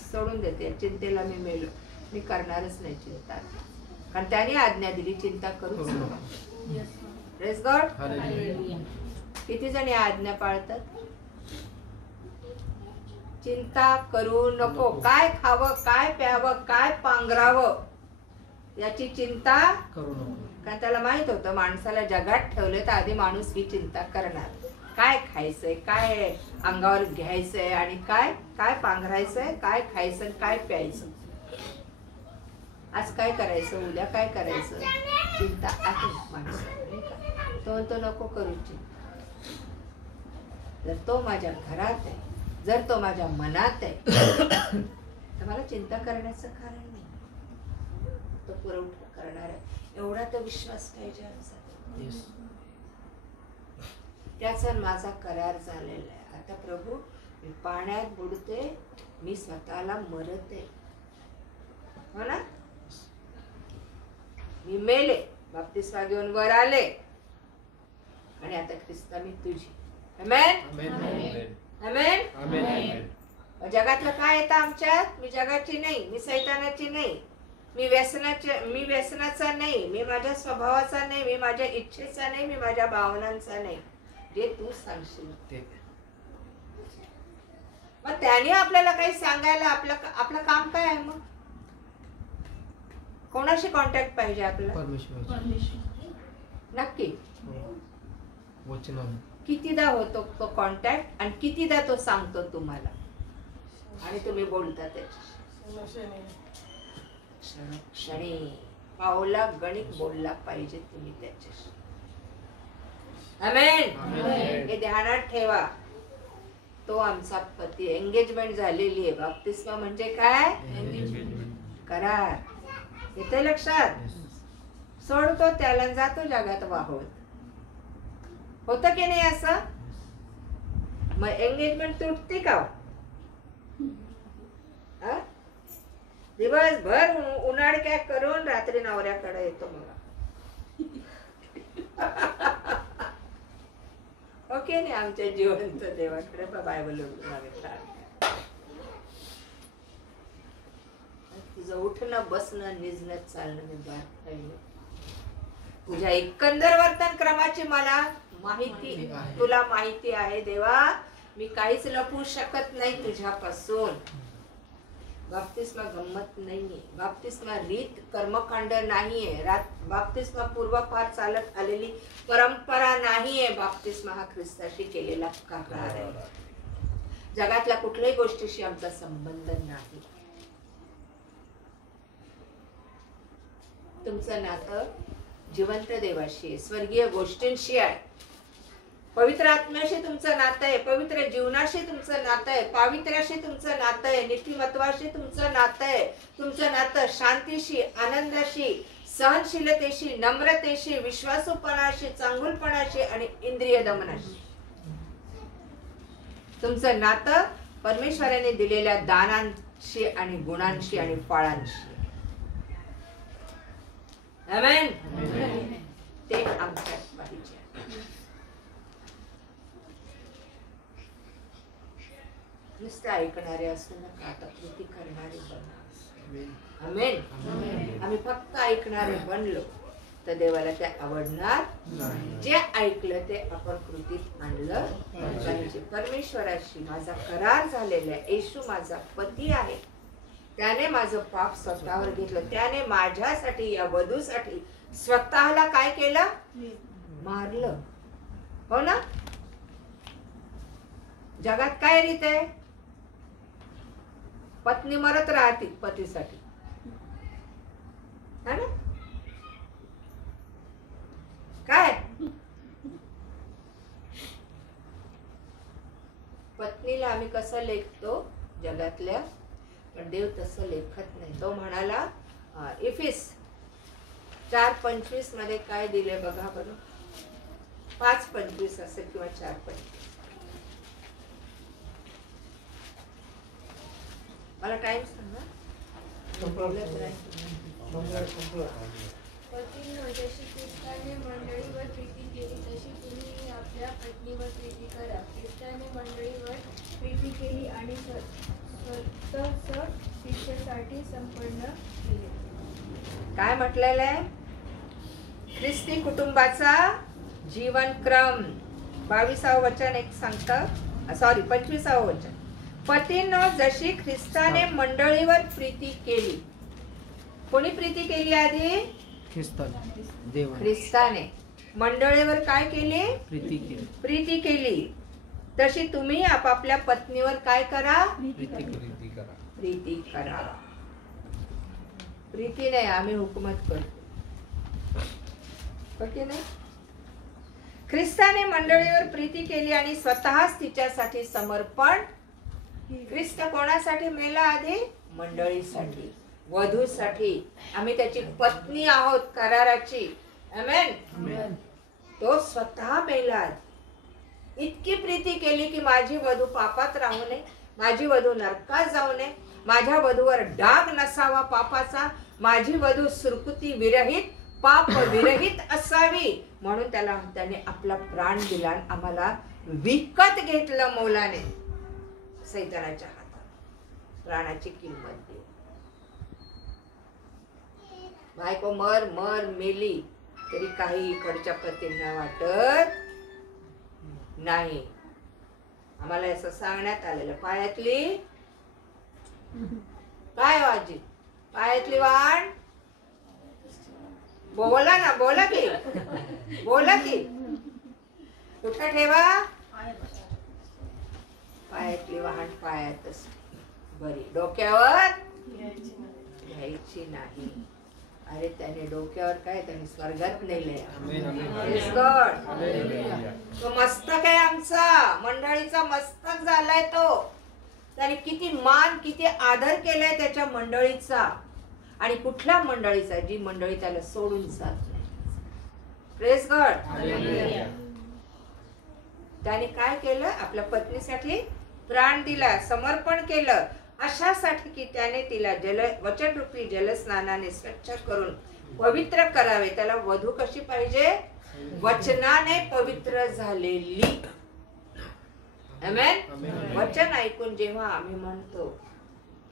सोडून देते, चिंतेला मी मेलो, मी करणारच नाही चिंता, कारण त्याने आज्ञा दिली चिंता करूच नका. Praise God. किती जण या आज्ञा पाळतात? चिंता करू नको. काय खावं, काय प्यावं, काय पांघरावं याची चिंता करू नको. कारण त्याला माहित होतं माणसाला जगात ठेवलं तर आधी माणूस ही चिंता करणार. काय खायचंय, काय अंगावर घ्यायचंय आणि काय काय पांघरायचंय, काय खायचं, काय प्यायचं. आज काय करायचं, उद्या काय करायचं, चिंता आहे माणसाला. तो नको करू चिंता. जर तो माझ्या घरात आहे, जर तो माझ्या मनात आहे तर मला चिंता करण्याचं कारण नाही. तो पुरवठा करणार आहे एवढा तो विश्वास पाहिजे आमचा. त्याचा माझा करार झालेला आहे. आता प्रभू मी पाण्यात बुडते, मी स्वतःला मरते, हो ना? मी मेले, बाप्तिस्मा घेऊन वर आले आणि आता ख्रिस्ता मी तुझी. आमेन. आमेन. आमेन. जगातलं काय येतं आमच्यात? मी जगाची नाही, मी सैतानाची नाही, मी व्यसनाचा नाही, मी माझ्या स्वभावाचा नाही, मी माझ्या इच्छेचा नाही, मी माझ्या भावनांचा नाही. जे तू सांगशील ते. मग त्याने आपल्याला काही सांगायला आपलं काम काय आहे? मग कोणाशी कॉन्टॅक्ट पाहिजे आपला? नक्की. कितीदा होतो तो कॉन्टॅक्ट आणि कितीदा तो सांगतो तुम्हाला आणि तुम्ही बोलता त्याच्याशी. क्षणी पावला गणित बोलला पाहिजे तुम्ही त्याच्याशी. आमेन. हे ध्यानात ठेवा. तो आमचा पती. एंगेजमेंट झालेली आहे. बाप्तिस्मा म्हणजे काय? करार. येते लक्षात? सोडतो त्याला जातो जगात वाहवत. होतं की नाही असं? मग एंगेजमेंट तुटते का? दिवसभर उन्हाळक्या करून रात्री नवऱ्याकडे येतो मला. ओके नाही आमच्या जिवंत देवाकडे बायबल तुझं उठणं बसणं निजणं चालणं मी पाहिलं. तुझ्या एकंदर वर्तन क्रमाची मला माहिती, तुला माहिती आहे देवा. मी काहीच लपवू शकत नाही तुझ्यापासून. बाप्तिस्मा गंमत नाहीये, बाप्तिस्मा रीत कर्मकांड नाहीये, बाप्तिस्मा पूर्वपार चालत आलेली परंपरा नाहीये. बाप्तिस्मा हा ख्रिस्ताशी केलेला करार आहे. जगातल्या कुठल्याही गोष्टीशी आमचा संबंध नाही. तुमचं नातं जिवंत देवाशी आहे, स्वर्गीय गोष्टींशी आहे. पवित्र आत्म्याशी तुमचं नातं आहे, पवित्र जीवनाशी तुमचं नातं आहे, पावित्र्याशी तुमचं नातं आहे, नीतिमत्वाशी तुमचं नातं आहे. तुमचं नातं शांतीशी, आनंदाशी, सहनशीलतेशी, नम्रतेशी, विश्वासूपणाशी, चांगुलपणाशी आणि इंद्रिय दमनाशी. तुमचं नातं परमेश्वराने दिलेल्या दानांशी आणि गुणांशी आणि फळांशी. आमेन. ते आमच्यात पाहिजे. नुसते ऐकणारे असू नका, आता कृती करणारे बना. आमेन. आम्ही फक्त ऐकणारे बनलो तर देवाला ते आवडणार. जे ऐकलं ते आपण कृतीत आणलं पाहिजे. परमेश्वराशी माझा करार झालेला आहे. येशू माझा पती आहे, त्याने माझं पाप स्वतःवर घेतलं. त्याने माझ्यासाठी, या वधूसाठी स्वतःला काय केलं? मारलं. हो ना? जगात काय रीत आहे? पत्नी मरत राहते पतीसाठी, है ना? काय पत्नीला आम्ही कसं लेखतो जगातल्या, पण देव तसं लेखत नाही. तो म्हणाला इफिस 4:25 मध्ये काय दिले बघा बरं. 5:25 असेल किंवा 4:25. मला टाइम सांगा. पत्नींनो, जशी ख्रिस्ताने मंडळीवर प्रीती केली तशी तुम्ही आपल्या पत्नीवर प्रीती करा. ख्रिस्ताने मंडळीवर प्रीती केली आणि स्वतःच शिष्यासाठी संपन्न केले. काय म्हटलेलं आहे? ख्रिस्ती कुटुंबाचा जीवनक्रम. 22व वचन एक सांगतं, सॉरी 25व वचन. पतीनं जशी ख्रिस्ताने मंडळीवर प्रीती केली. कोणी प्रीती केली आधी? ख्रिस्ताने मंडळीवर काय केली? प्रीती केली. तशी तुम्ही आपापल्या पत्नीवर काय करा? प्रीती करा. प्रीती नाही, आम्ही हुकूमत करतो की नाही? ख्रिस्ताने मंडळीवर प्रीती केली आणि स्वतःच तिच्यासाठी समर्पण. ख्रिस्त कोणासाठी मेला आधी? मंडळीसाठी, वधूसाठी. आम्ही त्याची पत्नी आहोत कराराची. आमेन. तो स्वतः मेला. इतकी प्रीती केली की माझी वधू पापात राहू नये, माझी वधू नरकात जाऊ नये, माझ्या वधूवर डाग नसावा पापाचा, माझी वधू सुरकुती विरहित, पाप विरहित असावी, म्हणून त्याने आपला प्राण दिला. आम्हाला विकत घेतलं मौलाने. सैतानाच्या हातात प्राणाची किंमत दे. बायको मर मर मेली तरी काही इकडच्या पतींना वाटत नाही. आम्हाला असं सांगण्यात आलेलं. पायातली काय आजी? पायातली वाण बोला ना, बोला की, बोला की. कुठं ठेवा? पायातली वाहन पायातच बरी, डोक्यावर घ्यायची नाही. अरे त्याने डोक्यावर काय, त्याने स्वर्गात नेले. तो मस्तक आहे आमचा, मंडळीचा मस्तक झालाय तो. त्याने किती मान, किती आदर केलाय त्याच्या मंडळीचा. आणि कुठल्या मंडळीचा? जी मंडळी त्याला सोडून जात नाही. Praise God. त्याने काय केलं? आपल्या पत्नीसाठी प्राण दिला, समर्पण केलं. अशासाठी की त्याने तिला वचनरूपी जलस्नानाने स्वच्छ करून पवित्र करावे. त्याला वधू कशी पाहिजे? वचनाने पवित्र झालेली. आमेन. वचन ऐकून जेव्हा आम्ही म्हणतो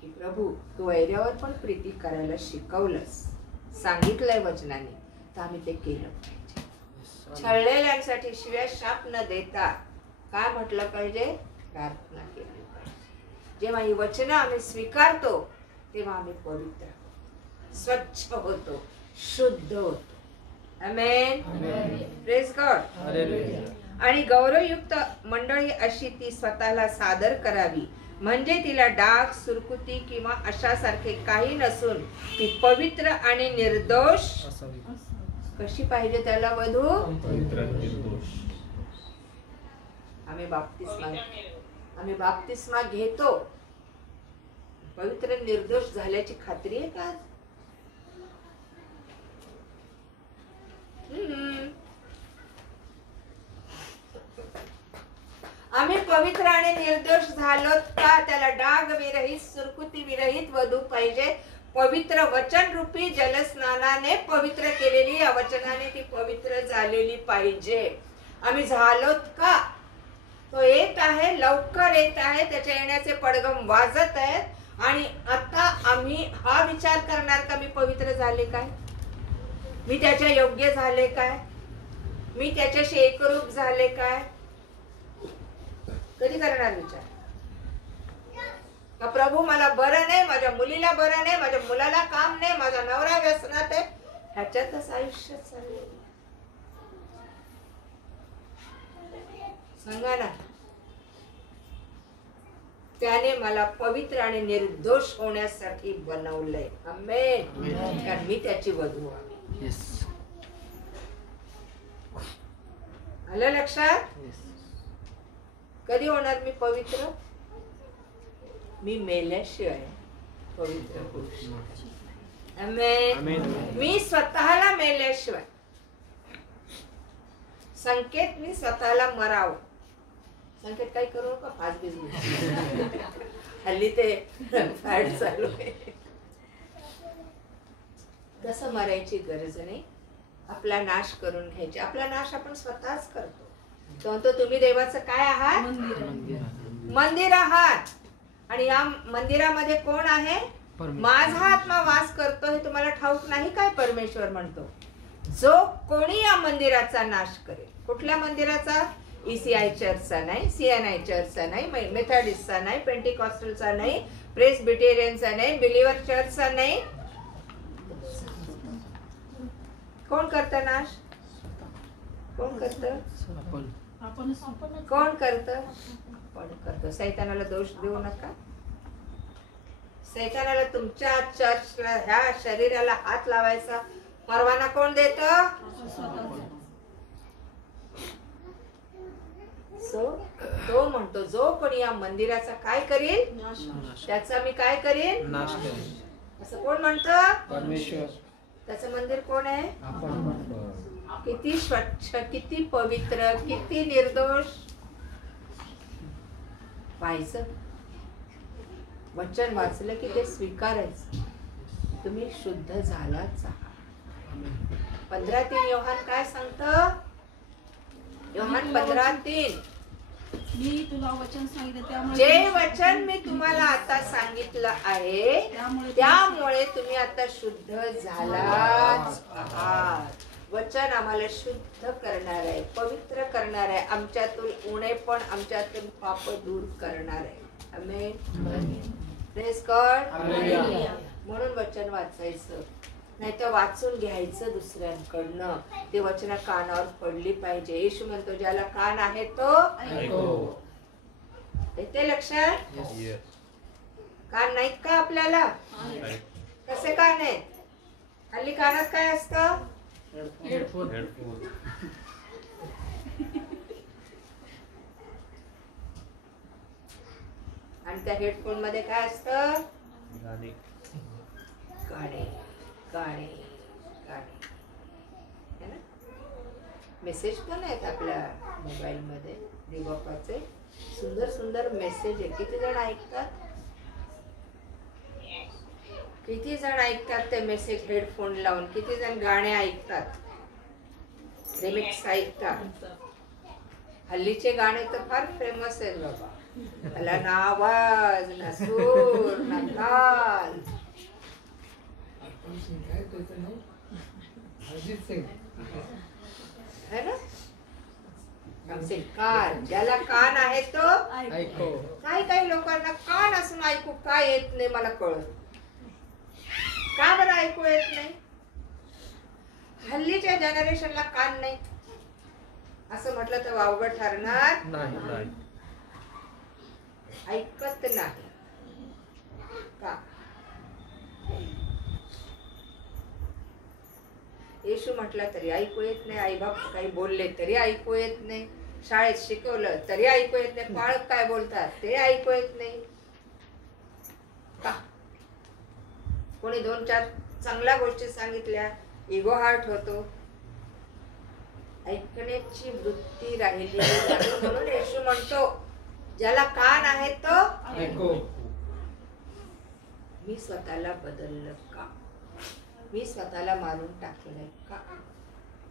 की प्रभू तू वैऱ्यावर पण प्रीती करायला शिकवलंस, सांगितलंय वचनाने, तर आम्ही ते केलं पाहिजे. छळलेल्यांसाठी शिव्या शाप न देता काय म्हटलं पाहिजे? प्रार्थना केली पाहिजे. जेव्हा ही वचनं आम्ही स्वीकारतो तेव्हा आम्ही पवित्र होतो, स्वच्छ होतो, शुद्ध होतो. आमेन. Praise God. हालेलुया. आणि गौरवयुक्त मंडळी अशी ती स्वतःला सादर करावी, म्हणजे तिला डाग, सुरकुती किंवा अशासारखे काही नसून ती पवित्र आणि निर्दोष असावी. कशी पाहिजे त्याला वधू? पवित्र निर्दोष. आम्ही बाप्तिस्मा घेतो, पवित्र निर्दोष झाल्याची खात्री आहे का? आम्ही पवित्र आणि निर्दोष झालोत का? त्याला डाग विरहित, सुरकुती विरहित वधू पाहिजे. पवित्र वचन रूपी जलस्नानाने पवित्र केलेली, या वचनाने ती पवित्र झालेली पाहिजे. आम्ही झालोत का? तो येत आहे, लवकर येत आहे, त्याच्या येण्याचे पडगम वाजत आहेत. आणि आता आम्ही हा विचार करणार का मी पवित्र झाले काय, मी त्याच्या योग्य झाले काय, मी त्याच्याशी एकरूप झाले काय? कधी करणार विचार? का प्रभू मला बरं नाही, माझ्या मुलीला बरं नाही, माझ्या मुलाला काम नाही, माझा नवरा व्यसनात आहे, ह्याच्यातच आयुष्य चाललंय. सांगा ना. त्याने मला पवित्र आणि निर्दोष होण्यासाठी बनवलंय. आमेन. कारण मी त्याची वधू आहे. आलं लक्षात? कधी होणार मी पवित्र? मी मेल्याशिवाय पवित्र होऊ शकत नाही. आमेन. मी स्वतःला मेल्याशिवाय, संकेत मी स्वतःला मराव. संकेत काही करू नका, फास बिझनेस हल्ली ते फॅड चालू आहे. तसं मरायची गरज नाही. आपला नाश करून घ्यायचे. आपला नाश आपण स्वतःच करतो. तो तुम्ही देवाचं काय आहात? मंदिर आहात. आणि या मंदिरामध्ये कोण आहे? माझा आत्मा वास करतो. हे तुम्हाला ठाऊक नाही काय? परमेश्वर म्हणतो, जो कोणी या मंदिराचा नाश करेल. कुठल्या मंदिराचा? ECI चर्चचा नाही, CNI चर्चचा नाही, मेथडिस्टचा नाही, पेंटिकॉस्टलचा नाही, प्रेस्बिटेरियनचा नाही, बिलीवर चर्चचा नाही. कोण करतं नाश? कोण करतं? कोण करतं? कोण करतं? सैतानाला दोष देऊ नका. सैतानाला तुमच्या चर्चला, ह्या शरीराला हात लावायचा परवाना कोण देतं? तो म्हणतो, जो कोणी या मंदिराचा काय करील, त्याचा मी काय करीन? नाश करेल. असं कोण म्हणतं? परमेश्वर. त्याचं मंदिर कोण आहे? किती स्वच्छ, किती पवित्र, किती निर्दोष व्हायचं. वचन वाचलं की ते स्वीकारायचं. तुम्ही शुद्ध झालाच आहात. 15:3 योहान काय सांगतं? योहान 15:3, मी तुला वचन सांगितलं त्यामुळे जे वचन मी तुम्हाला आता सांगितलं आहे त्यामुळे तुम्ही आता शुद्ध झालाच आहात. वचन आम्हाला शुद्ध करणार आहे, पवित्र करणार आहे, आमच्यातून उणे पण, आमच्यातून पाप दूर करणार आहे. आमेन. Praise God. म्हणून वचन वाचायचं, नाही तर वाचून घ्यायचं दुसऱ्यांकडनं. ते वचन कानावर पडली पाहिजे. येशू म्हणतो, ज्याला कान आहे तो ऐको. येते लक्षात? कान नाहीत का आपल्याला? कसे कान आहेत? हल्ली कानात काय असतं? हेडफोन. आणि त्या हेडफोन मध्ये काय असतं? गाणे. गाणे गाणे गाणे. है ना? मेसेज पण आहेत आपल्या मोबाईल मध्ये, देवबापाचे सुंदर सुंदर मेसेज आहे. किती जण ऐकतात? किती जण ऐकतात ते मेसेज हेडफोन लावून? किती जण गाणे ऐकतात, रिमिक्स ऐकतात? हल्लीचे गाणे तर फार फेमस आहेत बाबा. त्याला ना आवाज, ना सूर, ना काल है ना? आमचे कान, ज्याला कान आहे तो ऐको. काही काही लोकांना कान असून ऐकू काय येत नाही मला कळत. का बरं ऐकू येत नाही? हल्लीच्या जनरेशनला कान नाही असं म्हटलं तर वावगं ठरणार नाही. ऐकत नाही का? येशू म्हटलं तरी ऐकू येत नाही, आईबाप काही बोलले तरी ऐकू येत नाही, शाळेत शिकवलं तरी ऐकू येत नाही, पालक काय बोलतात ते ऐकू येत नाही का? कोणी 2-4 चांगल्या गोष्टी सांगितल्या, इगो हार्ट होतो, ऐकण्याची वृत्ती राहिली नाही. म्हणून येशू म्हणतो ज्याला कान आहे तो ऐको. मी स्वतःला बदललं का? मी स्वतःला मारून टाकलंय का?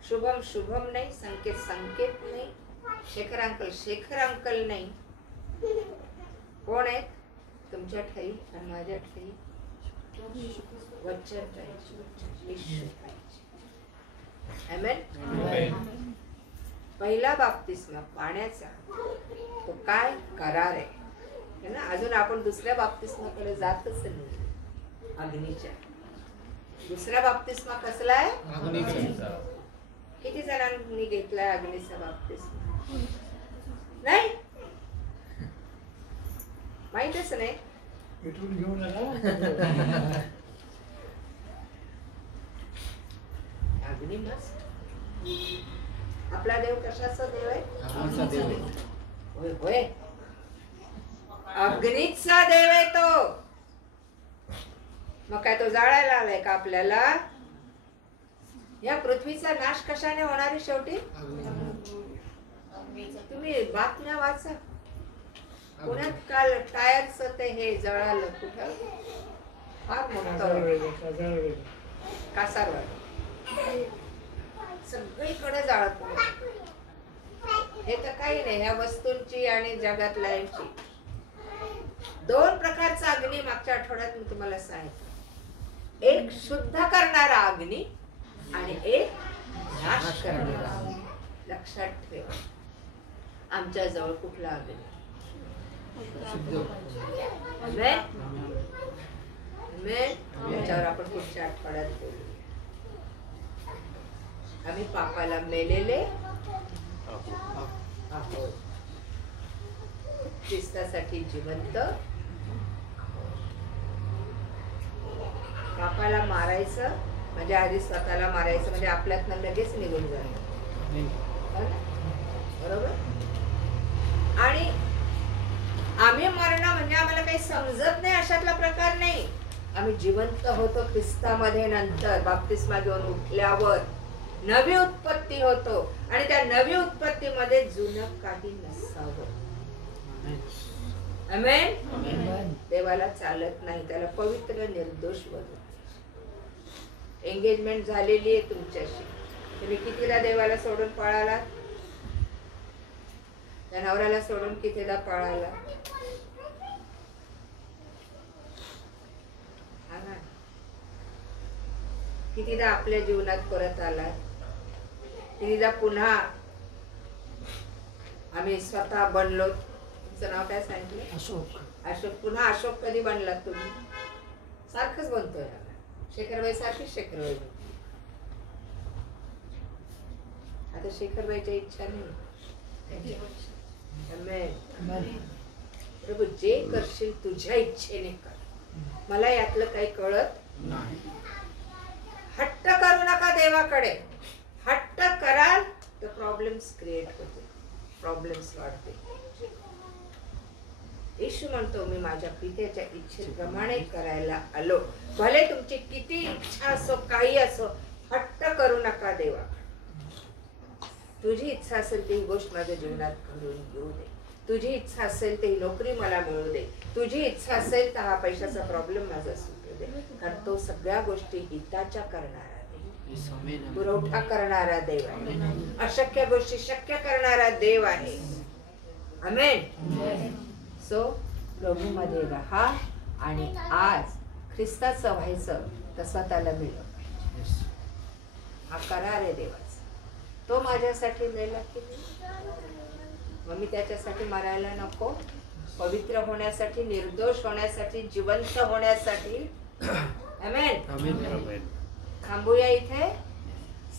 शुभम शुभम नाही, संकेत संकेत नाही, शेखर अंकल नाही. कोण आहेत? तुमच्या ठाई आणि माझ्या ठाई वचन राहायचे, ईश्वर राहायचे. आमेन. पहिला बाप्तिस्मा पाण्याचा तो काय करार आहे ना? अजून आपण दुसऱ्या बाप्तिस्माकडे जातच नाही. अग्नीच्या दुसरा बाप्तिस्मा कसला आहे? किती जणांनी घेतलाय अग्नीचा बाप्तिस्मा? नाही माहितच नाही. अग्नी मस्त. आपला देव कशाचा देव आहे? होय होय, अग्नीचा देव आहे तो. मग काय तो जाळायला आलाय का आपल्याला? या पृथ्वीचा नाश कशाने होणार आहे शेवटी? तुम्ही बातम्या वाचा. पुण्यात काल टायरचं ते हे जळालं, कुठं फार मोठं कासारवाड, सगळीकडे जाळत. हे तर काही नाही, ह्या वस्तूंची आणि जगातल्या यांची. 2 प्रकारचा अग्नी मागच्या आठवड्यात मी तुम्हाला सांगितलं. एक शुद्ध करणारा अग्नी आणि एक नाश करणारा अग्नी. लक्षात ठेवा. आमच्या जवळ कुठला अग्नी? त्याच्यावर आपण पुढच्या आठवड्यात बोलू. आम्ही पापाला मेलेले आहोत, ख्रिस्तासाठी जिवंत. पापाला मारायचं म्हणजे आधी स्वतःला मारायचं, म्हणजे आपल्यातनं लगेच निघून जाणार. बरोबर? आणि आम्ही मरणं म्हणजे आम्हाला काही समजत नाही अशातला प्रकार नाही. आम्ही जिवंत होतो ख्रिस्तामध्ये. नंतर बाप्तिस्मा घेऊन उठल्यावर नवी उत्पत्ती होतो, आणि त्या नवी उत्पत्तीमध्ये जुनं काही नसावं. आमेन. देवाला चालत नाही, त्याला पवित्र निर्दोष बनवतो. एंगेजमेंट झालेली आहे तुमच्याशी, तुम्ही कितीदा देवाला सोडून पळाला? त्या नवऱ्याला सोडून कितीदा पळाला? कितीदा आपल्या जीवनात परत आला? कितीदा पुन्हा आम्ही स्वतः बनलो? तुमचं नाव काय सांगितलं? अशोक. पुन्हा अशोक कधी बनलात तुम्ही? सारखंच बनतोय. शेखरबाई सारखीच शेखरबाई. आता शेखरबाईच्या इच्छा नाही. प्रभू जे करशील तुझ्या इच्छेने कर, मला यातलं काही कळत नाही. हट्ट करू नका देवाकडे. हट्ट कराल तर प्रॉब्लेम्स क्रिएट होते, प्रॉब्लेम्स वाढते. येशू म्हणतो मी माझ्या पित्याच्या इच्छेप्रमाणे करायला आलो. भले तुमची किती इच्छा असो, काही असो, हट्ट करू नका देवा. तुझी इच्छा असेल ती गोष्ट माझ्या जीवनात घडून येऊ दे. तुझी इच्छा असेल ती नोकरी मला मिळू दे. तुझी इच्छा असेल तर हा पैशाचा प्रॉब्लेम माझा सुटू दे. कारण तो सगळ्या गोष्टी हिताच्या करणारा देव, पुरवठा करणारा देव आहे. अशक्य गोष्टी शक्य करणारा देव आहे. आमेन. सो प्रभू मध्ये राहा, आणि आज ख्रिस्ताचं व्हायचं तर स्वतःला मिळव. हा करार आहे देवाचा. तो माझ्यासाठी मेला की मग मी त्याच्यासाठी मरायला नको? पवित्र होण्यासाठी, निर्दोष होण्यासाठी, जिवंत होण्यासाठी. आमेन. आमेन. थांबूया इथे.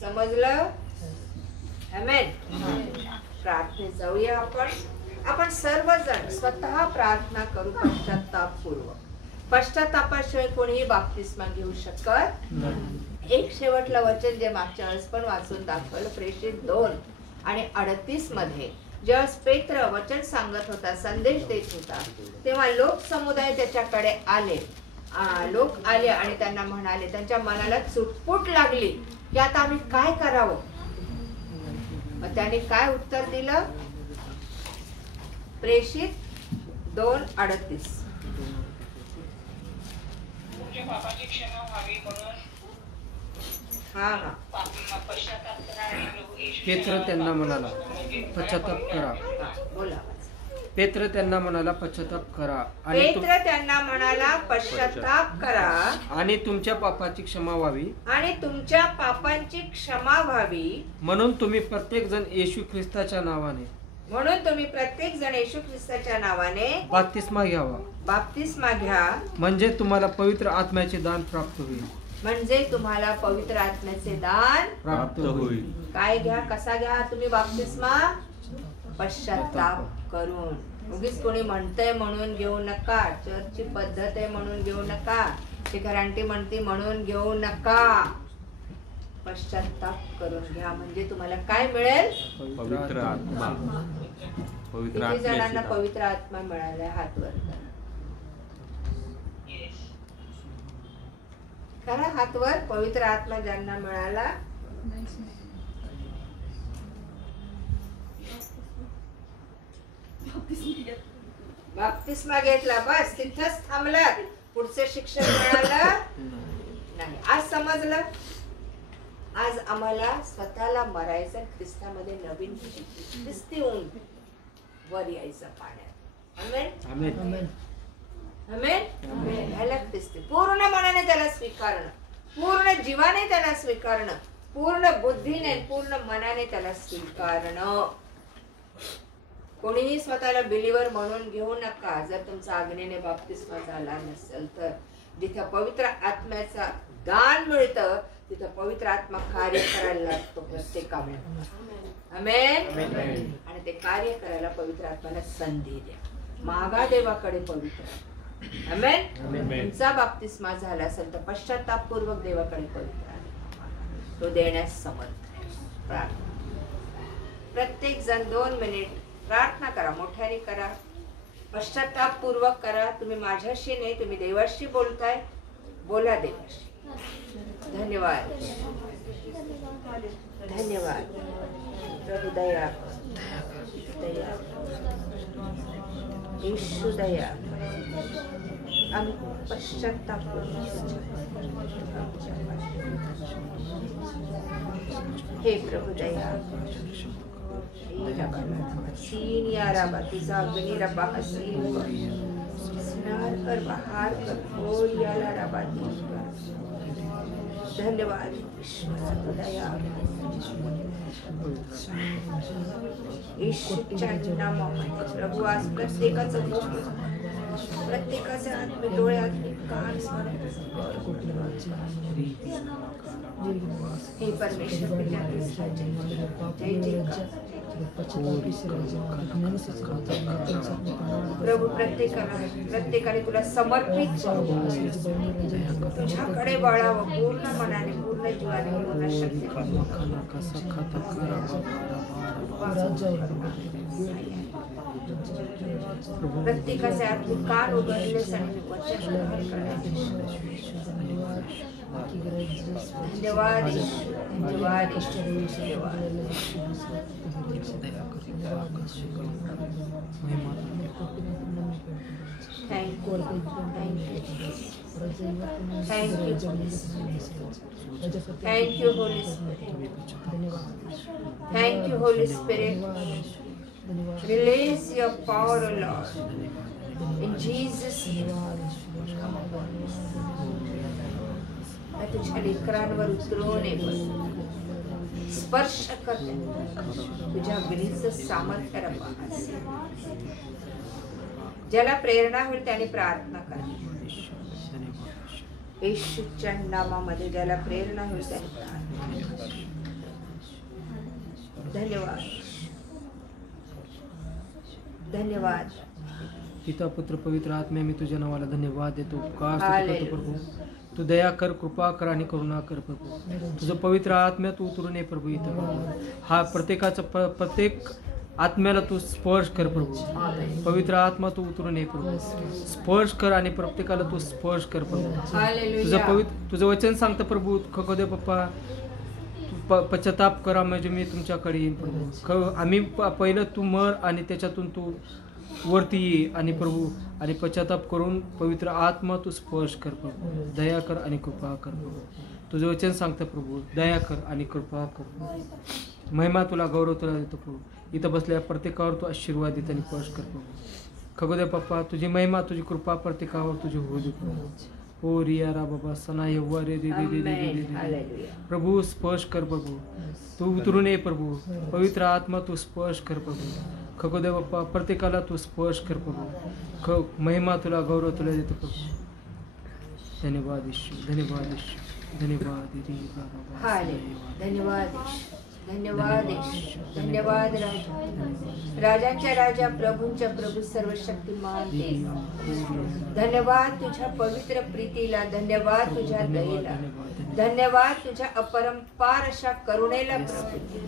समजलं? आमेन. प्रार्थनेत जाऊया आपण सर्वजण स्वतः प्रार्थना करू पश्चातापपूर्वक. पश्चातापाशिवाय कोणीही बाप्तिस्मा घेऊ शकत. एक शेवटलं वचन जे मागच्या वेळेस पण वाचून दाखवलं, प्रेषित 2:38 मध्ये जेव्हा पेत्र वचन सांगत होता, संदेश देत होता, तेव्हा लोक समुदाय त्याच्याकडे आले. लोक आले आणि त्यांना म्हणाले, त्यांच्या मनाला चुटपुट लागली की आता आम्ही काय करावं. मग त्याने काय उत्तर दिलं? प्रेषित 2:38. हा. पेत्र त्यांना म्हणाला, पश्चाताप करा. बोला. पेत्र त्यांना म्हणाला, पश्चाताप करा आणि पेत्र त्यांना म्हणाला, पश्चाताप करा आणि तुमच्या पापाची क्षमा व्हावी. आणि तुमच्या पापांची क्षमा व्हावी. म्हणून तुम्ही प्रत्येक जण येशू ख्रिस्ताच्या नावाने येशू ख्रिस्ताच्या नावाने बाप्तिस्मा घ्यावा. बाप्तिस्मा घ्या. म्हणजे तुम्हाला पवित्र आत्म्याचे दान प्राप्त होईल. म्हणजे तुम्हाला पवित्र आत्म्याचे दान प्राप्त होईल. काय घ्या? कसा घ्या तुम्ही बाप्तिस्मा? पश्चाताप करून. उगीच कोणी म्हणतंय म्हणून घेऊ नका. चर्चची पद्धत आहे म्हणून घेऊ नका. शिखर आंटी म्हणती म्हणून घेऊ नका. पश्चाताप करून घ्या. म्हणजे तुम्हाला काय मिळेल? पवित्र आत्मा. पवित्र किती जणांना आत्म्याची पवित्र आत्मा मिळालाय? हात वर करा. हात वर. पवित्र आत्मा ज्यांना मिळाला. बाप्तिस्मा घेतला, बस तिथंच थांबलात. पुढचं शिक्षण मिळालं नाही. आज समजलं. आज आम्हाला स्वतःला मरायचं, ख्रिस्तामध्ये नवीन ख्रिस्ती होऊन वर यायचं पाण्यात. आमेन. आमेन. आमेन. ह्याला ख्रिस्ती पूर्ण मनाने त्याला स्वीकारणं, पूर्ण जीवाने त्याला स्वीकारणं, पूर्ण बुद्धीने, पूर्ण मनाने त्याला स्वीकारणं. कोणीही स्वतःला बिलीवर म्हणून घेऊ नका जर तुमचा आज्ञेने बाप्तिस्मा झाला नसेल तर. जिथं पवित्र आत्म्याचा दान मिळतं तिथं पवित्र आत्मा कार्य करायला लागतो प्रत्येकाला. आमेन. आणि ते कार्य करायला पवित्र आत्म्याला संधी द्या. मागा देवाकडे पवित्र. आमेन. तुमचा बाप्तिस्मा झाला असेल तर पश्चातापपूर्वक देवाकडे पवित्र आत्मा तो देण्यास समर्थ आहे. प्रार्थना. प्रत्येक जण 2 मिनिट प्रार्थना करा. मोठ्याने करा. पश्चातापपूर्वक करा. तुम्ही माझ्याशी नाही, तुम्ही देवाशी बोलताय. बोला देवाशी. धन्यवाद. धन्यवाद. प्रभु दया. दया. येशू दया. आम्ही पश्चातापपूर्वक. हे प्रभु दया. सीन या रबा तुझा अग्नी रबा हसीन स्नार कर, बहार कर. हो याला रबा. धन्यवाद. दया. येशूच्या नामामध्ये प्रभू आज प्रत्येकाचं आत्म डोळ्यात कान हे परमेश्वर प्रभू प्रत्येकाने तुला समर्पित तुझ्याकडे वळावं पूर्ण मनाने, पूर्ण जीवाने, पूर्ण शक्तीने. प्रत्येकाचे आतले कान उघडण्यासाठी वचन धन्यवाद. धन्यवाद. Thank you, Holy Spirit. Thank you, Holy Spirit. Release your power, O Lord. In Jesus' name. तुझ्या लेकरांवर उतरवून स्पर्श करते तुझ्या अग्नीचं सामर्थ्य रपा. ज्याला प्रेरणा होईल त्याने प्रार्थना करा. येशूच्या नामामध्ये ज्याला प्रेरणा होईल त्याने प्रार्थना करा. धन्यवाद धन्यवाद. पिता पुत्र पवित्र आत्म्या मी तुझ्या नावाला धन्यवाद देतो. का स्तुती करतो प्रभू. तू दया कर, कृपा कर आणि करुणा कर प्रभू. तुझं पवित्र आत्म्या तू उतरून ये प्रभू इथं. हा प्रत्येकाचा प्रत्येक आत्म्याला तू स्पर्श कर प्रभू. पवित्र आत्मा तू उतरून ये प्रभू. स्पर्श कर आणि प्रत्येकाला तू स्पर्श कर प्रभू. तुझं वचन सांगतं प्रभू. खगोदे पप्पा पश्चाताप करा म्हणजे मी तुमच्याकडे येईन प्रभू. आम्ही पहिलं तू मर आणि त्याच्यातून तू वरती ये आणि प्रभू आणि पश्चाताप करून पवित्र आत्मा तू स्पर्श कर प्रभू. दया कर आणि कृपा कर प्रभू. तुझं वचन सांगतं प्रभू. दया कर आणि कृपा कर. महिमा तुला, गौरव तुला देतो प्रभू. इथं बसलेल्या प्रत्येकावर तू आशीर्वाद देत आणि स्पर्श कर प्रभू. खगोदय पप्पा तुझी महिमा तुझी कृपा प्रत्येकावर तुझी होऊ दे प्रभू. ओ रिया रा बाबा सना यव्वा रे रे रे रे रे रे. प्रभू स्पर्श कर प्रभू. तू उतरून ये प्रभू. पवित्र आत्मा तू स्पर्श कर प्रभू. खगोदय बाप्पा प्रत्येकाला तू स्पर्श कर प्रभू. महिमा तुला, गौरव तुला देतो प्रभू. धन्यवाद ईश्वर. धन्यवाद ईश्वर. धन्यवाद धन्यवाद धन्यवाद धन्यवाद. राजांच्या राजा प्रभूंच्या प्रभू सर्वशक्तिमान देव. धन्यवाद तुझ्या पवित्र प्रीतीला. धन्यवाद तुझ्या दयेला. धन्यवाद तुझ्या अपरंपार अशा करुणेला प्रभू.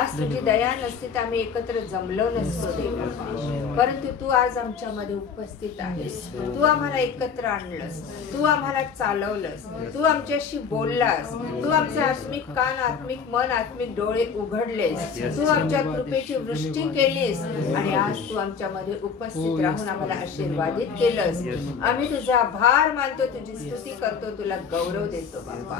आज तुझी दया नसती तर आम्ही एकत्र जमलो नसतो देवा. परंतु तू आज आमच्यामध्ये उपस्थित आहेस. तू आम्हाला एकत्र आणलंस. तू आम्हाला चालवलंस. तू आमच्याशी बोललास. तू आमचे आत्मिक कान, आत्मिक मन, आत्मिक डोळे उघडलेस. तू आमच्या कृपेची वृष्टी केलीस आणि आज तू आमच्यामध्ये उपस्थित राहून आम्हाला आशीर्वादित केलंस. आम्ही तुझा आभार मानतो, तुझी स्तुती करतो, तुला गौरव देतो बाबा.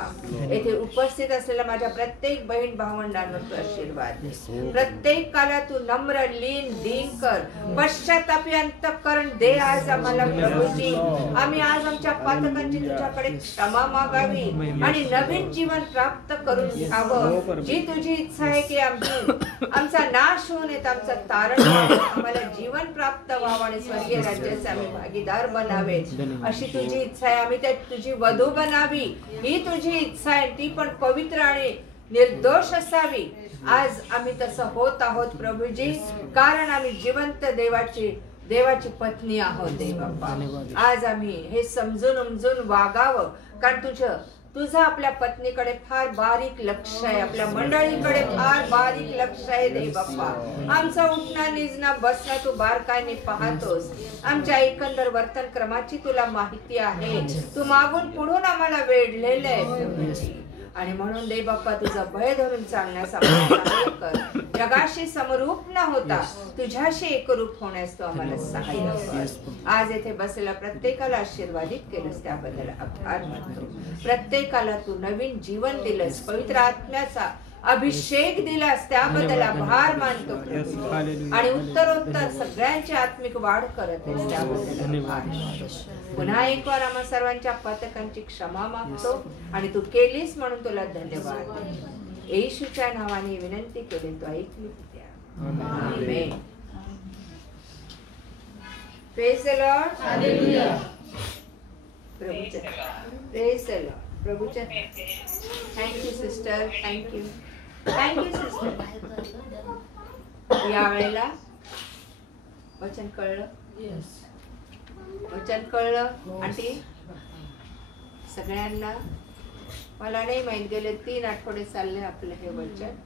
येथे उपस्थित असलेल्या माझ्या प्रत्येक बहीण भावंडांवर तू आशीर्वाद दे. प्रत्येकाला तू नम्र, लीन, दीन कर. पश्चातापी अंतःकरण दे आज आम्हाला प्रभूजी. आम्ही आज आमच्या पातकांची तुझ्याकडे क्षमा मागावी आणि नवीन जीवन प्राप्त करून घ्यावं. जी तुझी इच्छा आहे की आमचा नाश होऊन येत आमचा तारण आम्हाला जीवन प्राप्त व्हावं आणि स्वर्गीय राज्याचे आम्ही भागीदार बनावे अशी तुझी इच्छा आहे. आम्ही त्यात तुझी वधू बनावी ही तुझी इच्छा आहे. ती पण पवित्र आणि निर्दोष असावी. आज आम्ही तसं होत आहोत प्रभूजी, कारण आम्ही जिवंत देवाची पत्नी आहोत देवा. आज आम्ही हे समजून उमजून वागावं, कारण तुझं आपल्या पत्नीकडे फार बारीक लक्ष आहे. आपल्या मंडळीकडे फार बारीक लक्ष आहे देव बाप्पा. आमचा उठणं, निजणं, बसणं तू बारकाईने पाहतोस. आमच्या एकंदर वर्तन क्रमाची तुला माहिती आहे. तू मागून पुढून आम्हाला वेढलेलं आहे आणि म्हणून देव बाप्पा तुझा भय धरून चालण्यास आम्हाला सहाय्य कर. जगाशी समरूप न होता तुझ्याशी एकरूप होण्यास तू आम्हाला सहाय्य कर. आज येथे बसलेल्या प्रत्येकाला आशीर्वादित केलंस त्याबद्दल आभार मानतो. प्रत्येकाला तू नवीन जीवन दिलंस, पवित्र आत्म्याचा अभिषेक दिलास त्याबद्दल आभार मानतो आणि उत्तरोत्तर सगळ्यांची आत्मिक वाढ करत आहेस त्याबद्दल पुन्हा एक वार आम्हा सर्वांच्या पातकांची क्षमा मागतो आणि तू केलीस म्हणून तुला धन्यवाद. येशूच्या नावाने विनंती केली, तू ऐकली amen. Praise the Lord. Hallelujah. Praise the Lord. प्रभूच्या थँक्यू सिस्टर. Thank you sister. यावेळेला वचन कळलं. वचन कळलं आंटी सगळ्यांना. मला नाही माहित, गेले 3 आठवडे चालले आपलं हे वचन.